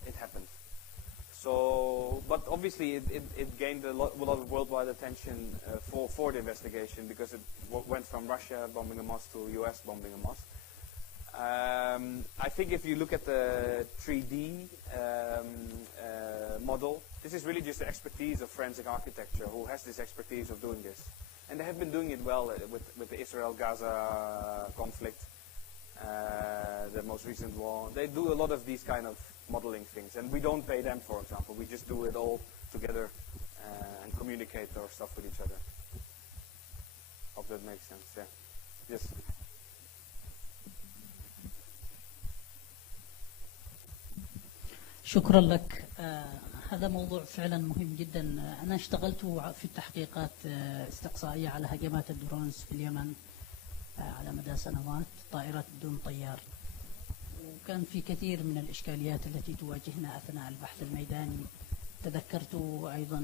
it happened. So, but obviously it gained a lot of worldwide attention for the investigation because it went from Russia bombing a mosque to US bombing a mosque. I think if you look at the 3D model, this is really just the expertise of forensic architecture who has this expertise of doing this. And they have been doing it well with the Israel-Gaza conflict, the most recent war. They do a lot of these kind of modeling things, and we don't pay them, for example. We just do it all together and communicate our stuff with each other. Hope that makes sense. Yeah. Yes. شكرا لك. هذا موضوع فعلا مهم جدا. أنا اشتغلت في التحقيقات استقصائية على هجمات الدرونز في اليمن على مدى سنوات، طائرات بدون طيار، وكان في كثير من الإشكاليات التي تواجهنا أثناء البحث الميداني. تذكرت أيضا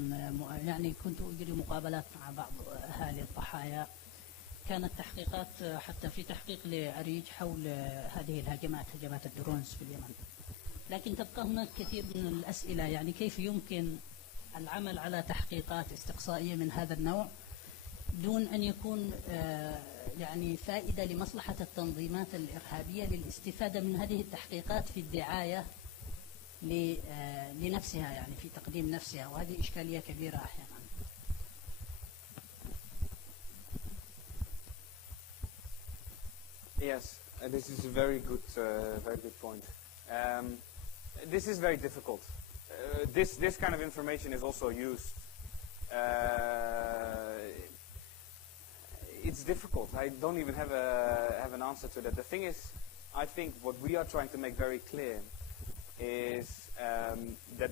يعني كنت أجري مقابلات مع بعض أهالي الضحايا. كانت تحقيقات حتى في تحقيق لأريج حول هذه الهجمات، هجمات الدرونز في اليمن. لكن تبقى هناك كثير من الأسئلة، يعني كيف يمكن العمل على تحقيقات استقصائية من هذا النوع دون أن يكون يعني فائدة لمصلحة التنظيمات الإرهابية للاستفادة من هذه التحقيقات في الدعاية لنفسها، يعني في تقديم نفسها، وهذه إشكالية كبيرة أحيانا. Yes, this is a very good point. This is very difficult. This kind of information is also used. It's difficult. I don't even have an answer to that. The thing is, I think what we are trying to make very clear is that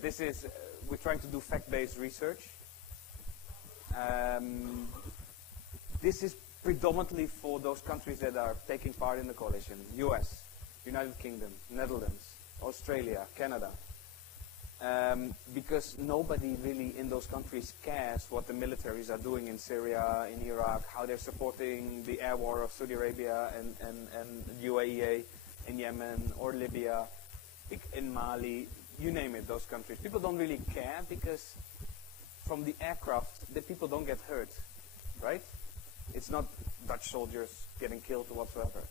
we're trying to do fact-based research. This is predominantly for those countries that are taking part in the coalition: US, United Kingdom, Netherlands, Australia, Canada. Because nobody really in those countries cares what the militaries are doing in Syria, in Iraq, how they're supporting the air war of Saudi Arabia and UAE in Yemen or Libya, in Mali, you name it, those countries. People don't really care because from the aircraft, the people don't get hurt, right? It's not Dutch soldiers getting killed or whatsoever.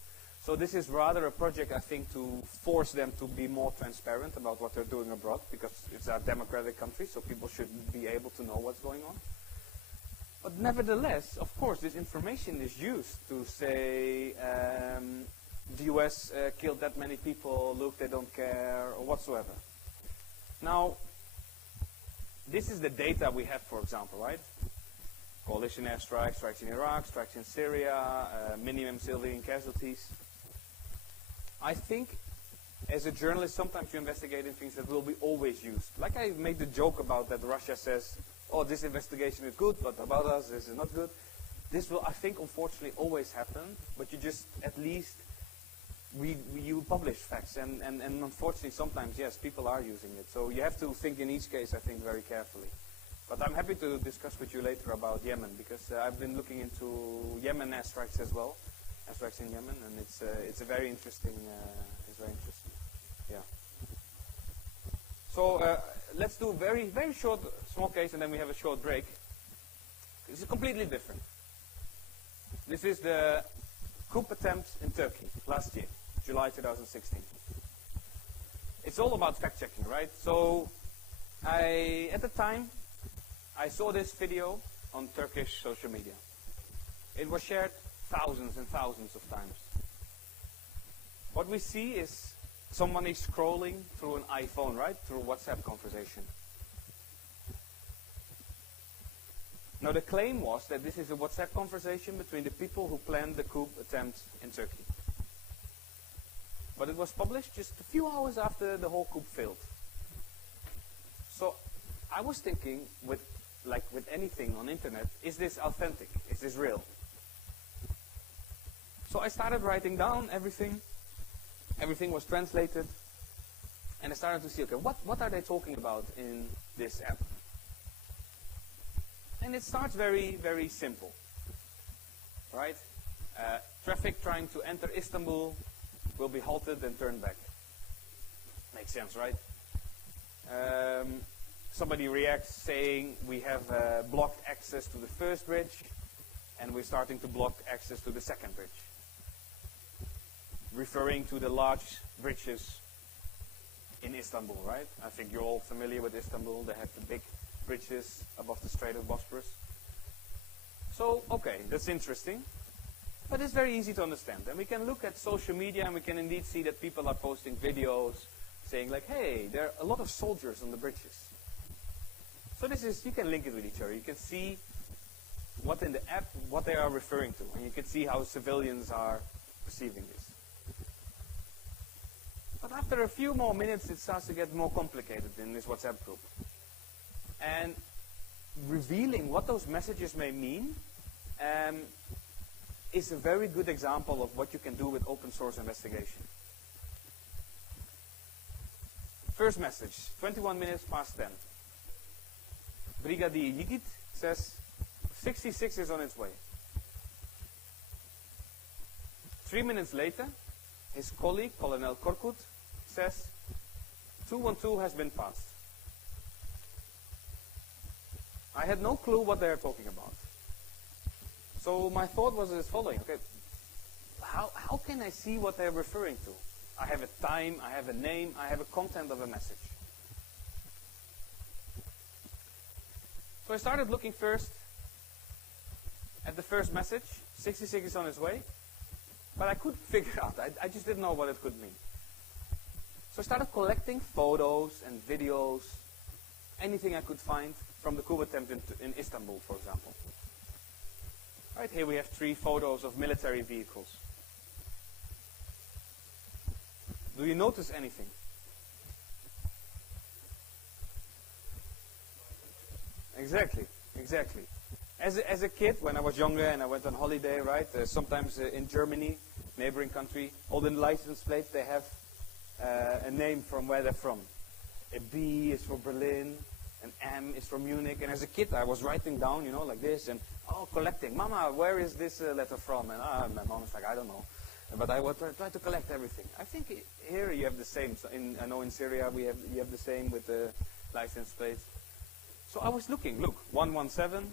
So this is rather a project, I think, to force them to be more transparent about what they're doing abroad, because it's a democratic country, so people should be able to know what's going on. But nevertheless, of course, this information is used to say the US killed that many people, look, they don't care, or whatsoever. Now, this is the data we have, for example, right? Coalition airstrikes, strikes in Iraq, strikes in Syria, minimum civilian casualties. I think, as a journalist, sometimes you investigate in things that will be always used. Like I made the joke about that Russia says, oh, this investigation is good, but about us, this is not good. This will, I think, unfortunately always happen, but you just, at least, you publish facts, and unfortunately, sometimes, yes, people are using it. So you have to think in each case, I think, very carefully. But I'm happy to discuss with you later about Yemen, because I've been looking into Yemen airstrikes as well, airstrikes in Yemen, and it's a very interesting, yeah. So let's do very, very short, small case, and then we have a short break. It's completely different. This is the coup attempt in Turkey last year, July 2016. It's all about fact-checking, right? So at the time, I saw this video on Turkish social media. It was shared thousands and thousands of times. What we see is somebody scrolling through an iPhone, right? Through a WhatsApp conversation. Now the claim was that this is a WhatsApp conversation between the people who planned the coup attempt in Turkey. But it was published just a few hours after the whole coup failed. So I was thinking, with anything on internet, is this authentic? Is this real? So I started writing down everything. Everything was translated. And I started to see, okay, what are they talking about in this app? And it starts very, very simple. Right? Traffic trying to enter Istanbul will be halted and turned back. Makes sense, right? Somebody reacts saying we have blocked access to the first bridge and we're starting to block access to the second bridge. Referring to the large bridges in Istanbul, right? I think you're all familiar with Istanbul. They have the big bridges above the Strait of Bosporus. So, okay, that's interesting. But it's very easy to understand. And we can look at social media and we can indeed see that people are posting videos saying like, hey, there are a lot of soldiers on the bridges. So this is, you can link it with each other. You can see what in the app, what they are referring to. And you can see how civilians are perceiving this. But after a few more minutes, it starts to get more complicated in this WhatsApp group. And revealing what those messages may mean is a very good example of what you can do with open source investigation. First message, 21 minutes past 10. Brigadier Yigit says, 66 is on its way. 3 minutes later, his colleague, Colonel Korkut, says, 212 has been passed. I had no clue what they are talking about. So my thought was as following, okay, how can I see what they're referring to? I have a time, I have a name, I have a content of a message. So I started looking first at the first message, 66 is on its way, but I couldn't figure out, I just didn't know what it could mean. So I started collecting photos and videos, anything I could find from the coup attempt in Istanbul, for example. Right here we have 3 photos of military vehicles. Do you notice anything? Exactly, exactly. As a kid, when I was younger and I went on holiday, right, sometimes in Germany, neighboring country, all the license plates, they have a name from where they're from. A B is for Berlin, an M is from Munich. And as a kid, I was writing down, like this, and collecting. Mama, where is this letter from? And my mom was like, I don't know. But I would try to collect everything. I think here you have the same. So I know in Syria you have the same with the license plates. So I was looking. Look, 117,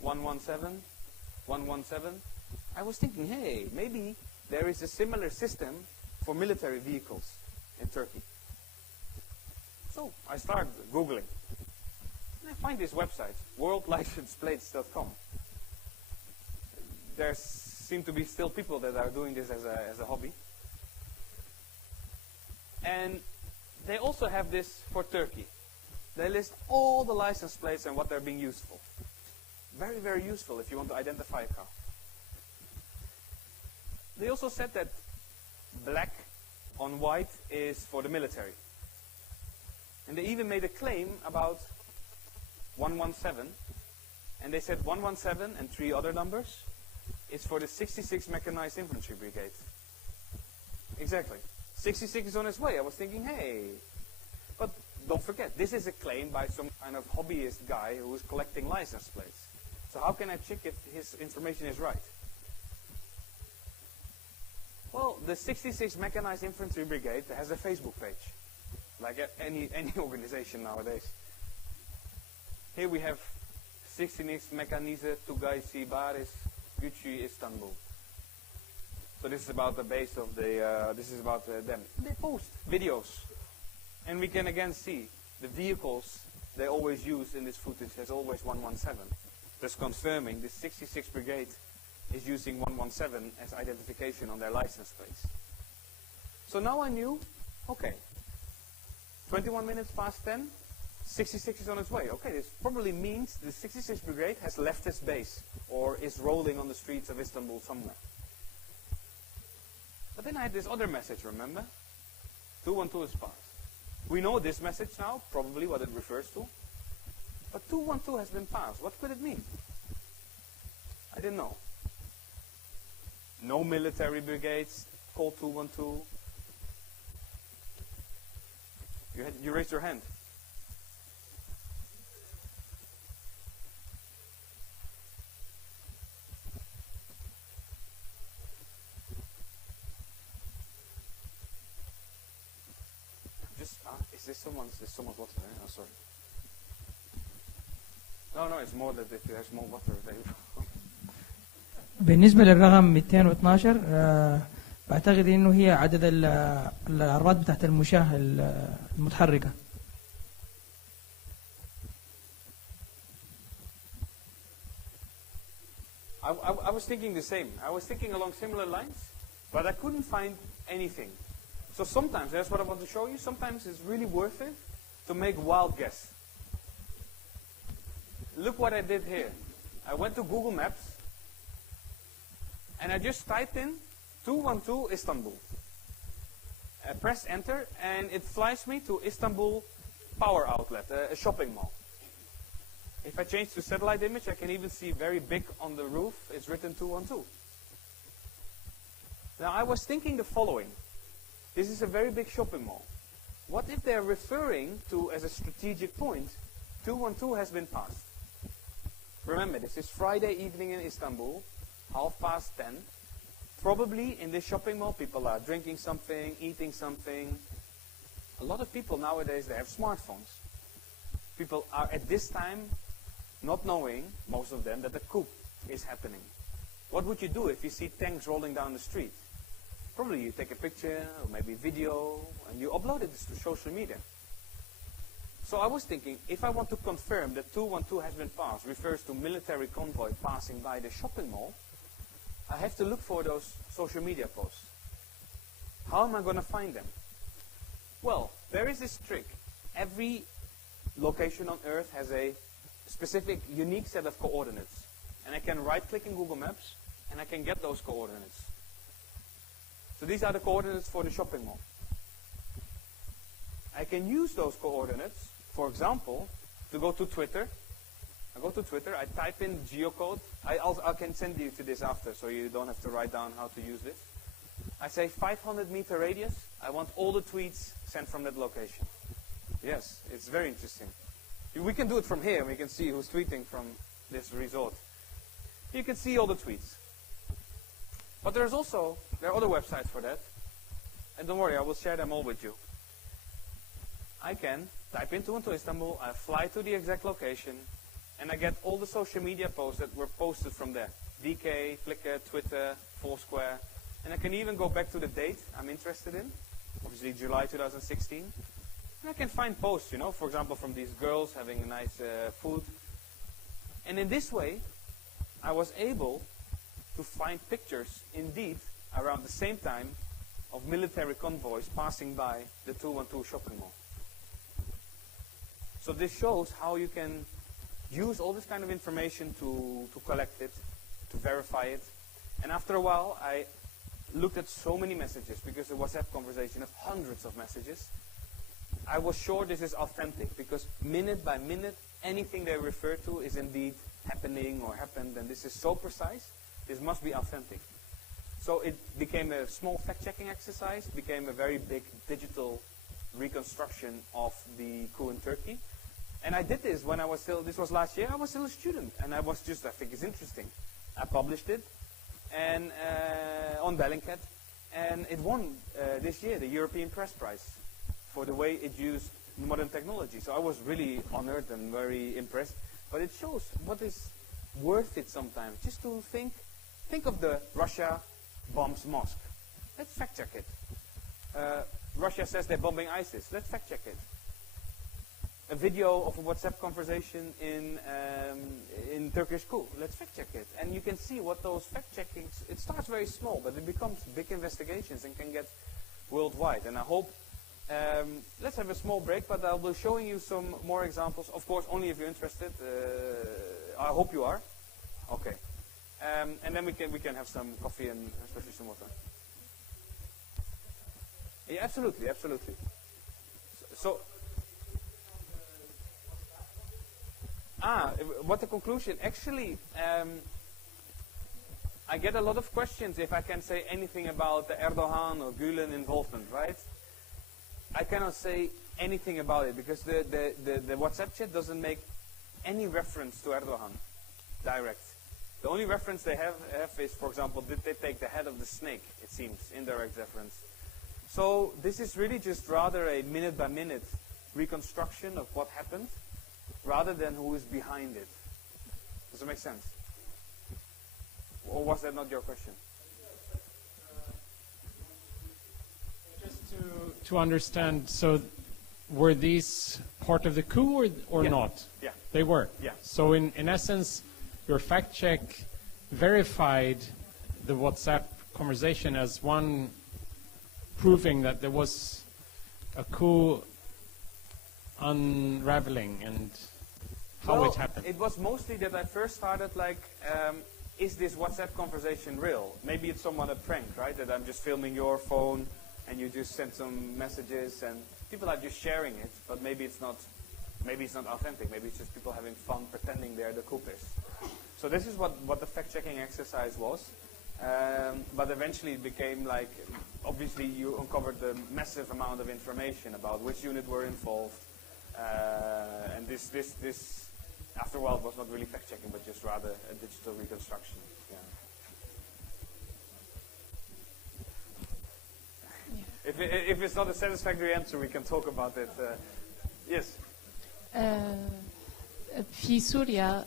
117, 117. I was thinking, hey, maybe there is a similar system for military vehicles in Turkey. So I started Googling. And I find this website, worldlicenseplates.com. There seem to be still people that are doing this as a hobby. And they also have this for Turkey. They list all the license plates and what they're being used for. Very, very useful if you want to identify a car. They also said that black on white is for the military. And they even made a claim about 117. And they said 117 and 3 other numbers is for the 66 Mechanized Infantry Brigade. Exactly. 66 is on its way. I was thinking, hey. But don't forget, this is a claim by some kind of hobbyist guy who is collecting license plates. So how can I check if his information is right? Well, the 66 Mechanized Infantry Brigade has a Facebook page. like any organization nowadays. Here we have 16x Mekanize Tugaysi Baris Gücü Istanbul. So this is about the base of the, this is about them. They post videos. And we can again see the vehicles they always use in this footage as always 117. Thus confirming this 66th Brigade is using 117 as identification on their license plates. So now I knew, okay, 21 minutes past 10, 66 is on its way. Okay, this probably means the 66th Brigade has left its base or is rolling on the streets of Istanbul somewhere. But then I had this other message, remember? 212 is passed. We know this message now, probably what it refers to. But 212 has been passed. What could it mean? I didn't know. No military brigades called 212. You raised your hand. Is this someone's water? Oh, sorry. No, it's more that if there's more water, then بالنسبة للرقم 212 بعتقد انه هي عدد العربات بتاعت المشاة المتحركة. I was thinking the same. I was thinking along similar lines, but I couldn't find anything. So sometimes, that's what I want to show you, sometimes it's really worth it to make wild guess. Look what I did here. I went to Google Maps, and I just typed in 212 Istanbul. I press enter, and it flies me to Istanbul Power Outlet, a shopping mall. If I change to satellite image, I can even see very big on the roof, it's written 212. Now I was thinking the following. This is a very big shopping mall. What if they're referring to, as a strategic point, 212 has been passed? Remember, this is Friday evening in Istanbul, 10:30. Probably in this shopping mall, people are drinking something, eating something. A lot of people nowadays, they have smartphones. People are at this time not knowing, most of them, that the coup is happening. What would you do if you see tanks rolling down the street? Probably you take a picture or maybe video and you upload it to social media. So I was thinking, if I want to confirm that 212 has been passed, refers to military convoy passing by the shopping mall, I have to look for those social media posts. How am I going to find them? Well, there is this trick. Every location on Earth has a specific, unique set of coordinates. And I can right-click in Google Maps and I can get those coordinates. So these are the coordinates for the shopping mall. I can use those coordinates, for example, to go to Twitter. I go to Twitter, I type in geocode. I can send you to this after, so you don't have to write down how to use this. I say 500-meter radius. I want all the tweets sent from that location. Yes, it's very interesting. We can do it from here. We can see who's tweeting from this resort. You can see all the tweets. But there are other websites for that. And don't worry, I will share them all with you. I can type into Istanbul, I fly to the exact location, and I get all the social media posts that were posted from there. VK, Flickr, Twitter, Foursquare. And I can even go back to the date I'm interested in, obviously July 2016. And I can find posts, for example, from these girls having a nice food. And in this way, I was able to find pictures, indeed, around the same time of military convoys passing by the 212 shopping mall. So this shows how you can use all this kind of information to collect it, to verify it. And after a while, I looked at so many messages, because the WhatsApp conversation of hundreds of messages. I was sure this is authentic, because minute by minute, anything they refer to is indeed happening or happened, and this is so precise, this must be authentic. So it became a small fact-checking exercise, became a very big digital reconstruction of the coup in Turkey. And I did this when I was still, this was last year, I was still a student, and I think it's interesting. I published it and on Bellingcat, and it won this year the European Press Prize for the way it used modern technology. So I was really honored and very impressed. But it shows what is worth it sometimes, just to think of the Russia bombs mosque. Let's fact check it. Russia says they're bombing ISIS. Let's fact check it. A video of a WhatsApp conversation in Turkish Coup. Let's fact check it. And you can see what those fact checkings, it starts very small, but it becomes big investigations and can get worldwide. And I hope, let's have a small break, but I'll be showing you some more examples. Of course, only if you're interested. I hope you are. Okay. And then we can have some coffee and especially some water. Yeah, absolutely, absolutely. So what the conclusion? Actually, I get a lot of questions if I can say anything about the Erdogan or Gulen involvement, right? I cannot say anything about it because the WhatsApp chat doesn't make any reference to Erdogan direct. The only reference they have is, for example, did they take the head of the snake? It seems, indirect reference. So this is really just rather a minute-by-minute reconstruction of what happened, rather than who is behind it. Does it make sense? Or was that not your question? Just to understand, so were these part of the coup or Yeah. not? Yeah. They were? Yeah. So in essence, your fact check verified the WhatsApp conversation as one proving that there was a coup unraveling and how it happened. It was mostly that I first started like, is this WhatsApp conversation real? Maybe it's somewhat a prank, right? That I'm just filming your phone and you just send some messages and people are just sharing it, but maybe it's not authentic. Maybe it's just people having fun pretending they're the coupists. So this is what the fact-checking exercise was. But eventually it became like, obviously you uncovered the massive amount of information about which unit were involved. And this after a while was not really fact-checking, but just rather a digital reconstruction. Yeah. If it's not a satisfactory answer, we can talk about it. Yes. في سوريا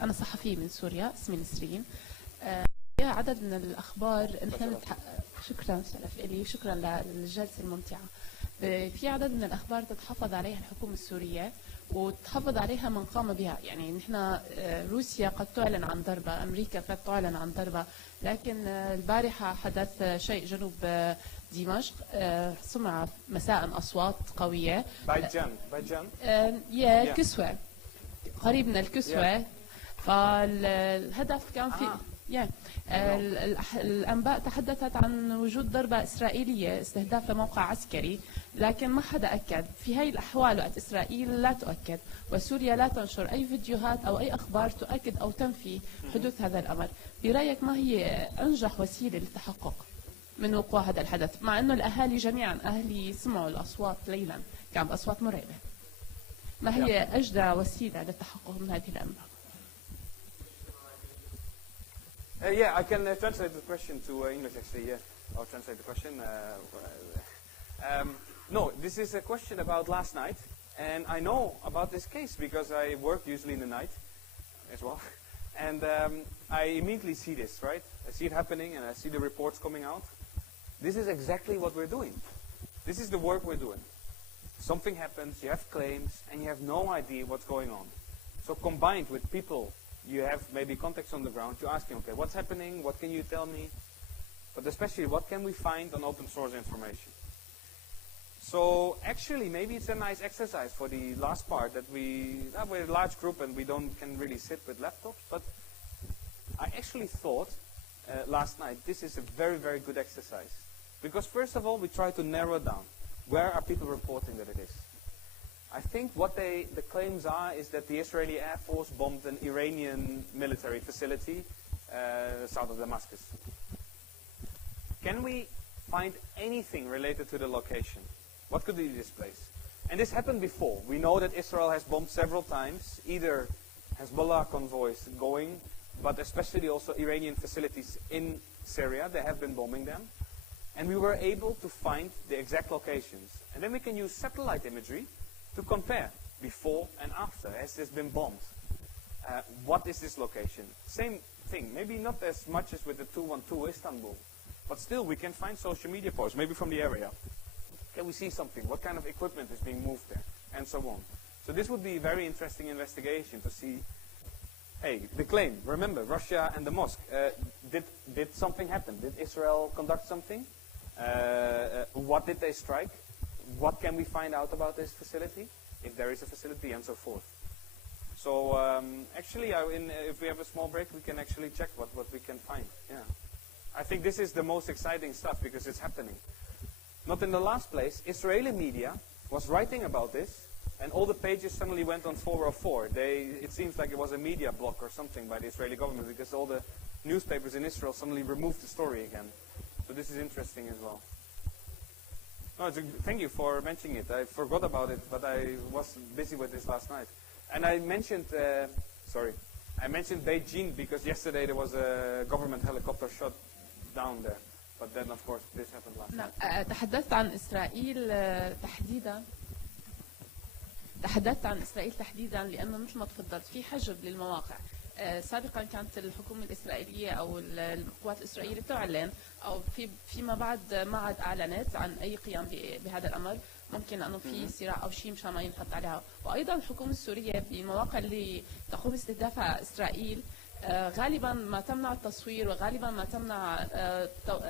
أنا صحفية من سوريا اسمي نسرين. عدد من الأخبار نحن شكرا شرف إلي شكرا للجلسة الممتعة. في عدد من الأخبار تتحفظ عليها الحكومة السورية وتحفظ عليها من قام بها. يعني نحن روسيا قد تعلن عن ضربة، أمريكا قد تعلن عن ضربة، لكن البارحة حدث شيء جنوب دمشق. سمع مساء أصوات قوية. بايجان كسوة قريب من الكسوة. فالهدف كان في الأنباء تحدثت عن وجود ضربة إسرائيلية استهداف لموقع عسكري، لكن ما حدا أكد. في هاي الأحوال وقت إسرائيل لا تؤكد وسوريا لا تنشر أي فيديوهات أو أي أخبار تؤكد أو تنفي حدوث هذا الأمر، برأيك ما هي أنجح وسيلة للتحقق من وقوع هذا الحدث؟ مع أنه الأهالي جميعا أهلي سمعوا الأصوات ليلا، كان بأصوات مرعبة. ما هي أجدى وسيلة للتحقق من هذه الأنباء؟ Yeah, I can translate the question to English actually, yeah. I'll translate the question. No, this is a question about last night, and I know about this case because I work usually in the night as well. And I immediately see this, right? I see it happening and I see the reports coming out. This is exactly what we're doing. This is the work we're doing. Something happens, you have claims, and you have no idea what's going on. So combined with people, you have maybe contacts on the ground, you're asking, okay, what's happening? What can you tell me? But especially, what can we find on open source information? So actually, maybe it's a nice exercise for the last part that we're a large group and we can really sit with laptops. But I actually thought last night, this is a very, very good exercise. Because first of all, we try to narrow down. Where are people reporting that it is? I think what the claims are is that the Israeli Air Force bombed an Iranian military facility south of Damascus. Can we find anything related to the location? What could be this place? And this happened before. We know that Israel has bombed several times, either Hezbollah convoys going, but especially also Iranian facilities in Syria. They have been bombing them. And we were able to find the exact locations. And then we can use satellite imagery to compare before and after. Has this been bombed? What is this location? Same thing, maybe not as much as with the 212 Istanbul, but still we can find social media posts, maybe from the area. Can we see something? What kind of equipment is being moved there? And so on. So this would be a very interesting investigation to see, hey, the claim, remember, Russia and the mosque, did something happen? Did Israel conduct something? What did they strike? What can we find out about this facility, if there is a facility, and so forth. So actually, if we have a small break, we can actually check what we can find. Yeah, I think this is the most exciting stuff because it's happening. Not in the last place, Israeli media was writing about this, and all the pages suddenly went on 404. It seems like it was a media block or something by the Israeli government because all the newspapers in Israel suddenly removed the story again. So this is interesting as well. No, thank you for mentioning it. I forgot about it, but I was busy with this last night. And I mentioned, I mentioned Beijing because yesterday there was a government helicopter shot down there. But then, of course, this happened last night. تحدثت عن إسرائيل تحديدا لأنه مثل ما تفضلت في حجب للمواقع. سابقا كانت الحكومة الإسرائيلية أو القوات الإسرائيلية تعلن أو فيما بعد ما عاد أعلنت عن أي قيام بهذا الأمر. ممكن لأنه في صراع أو شيء مشان ما ينحط عليها. وأيضا الحكومة السورية بالمواقع اللي تقوم باستهدافها إسرائيل غالبا ما تمنع التصوير وغالبا ما تمنع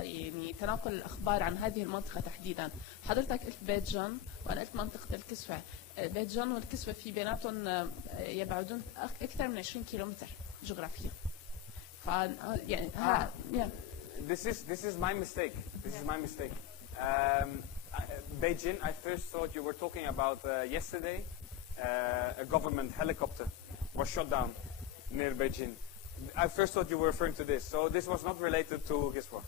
يعني تناقل الأخبار عن هذه المنطقة تحديدا. حضرتك قلت بيت جان وأنا قلت منطقة الكسوة. بيت جان والكسوة في بيناتهم يبعدون أكثر من 20 كيلومتر جغرافيا. يعني This is my mistake. This is my mistake. Beijing, I first thought you were talking about yesterday. A government helicopter was shot down near Beijing. I first thought you were referring to this. So this was not related to Giswa.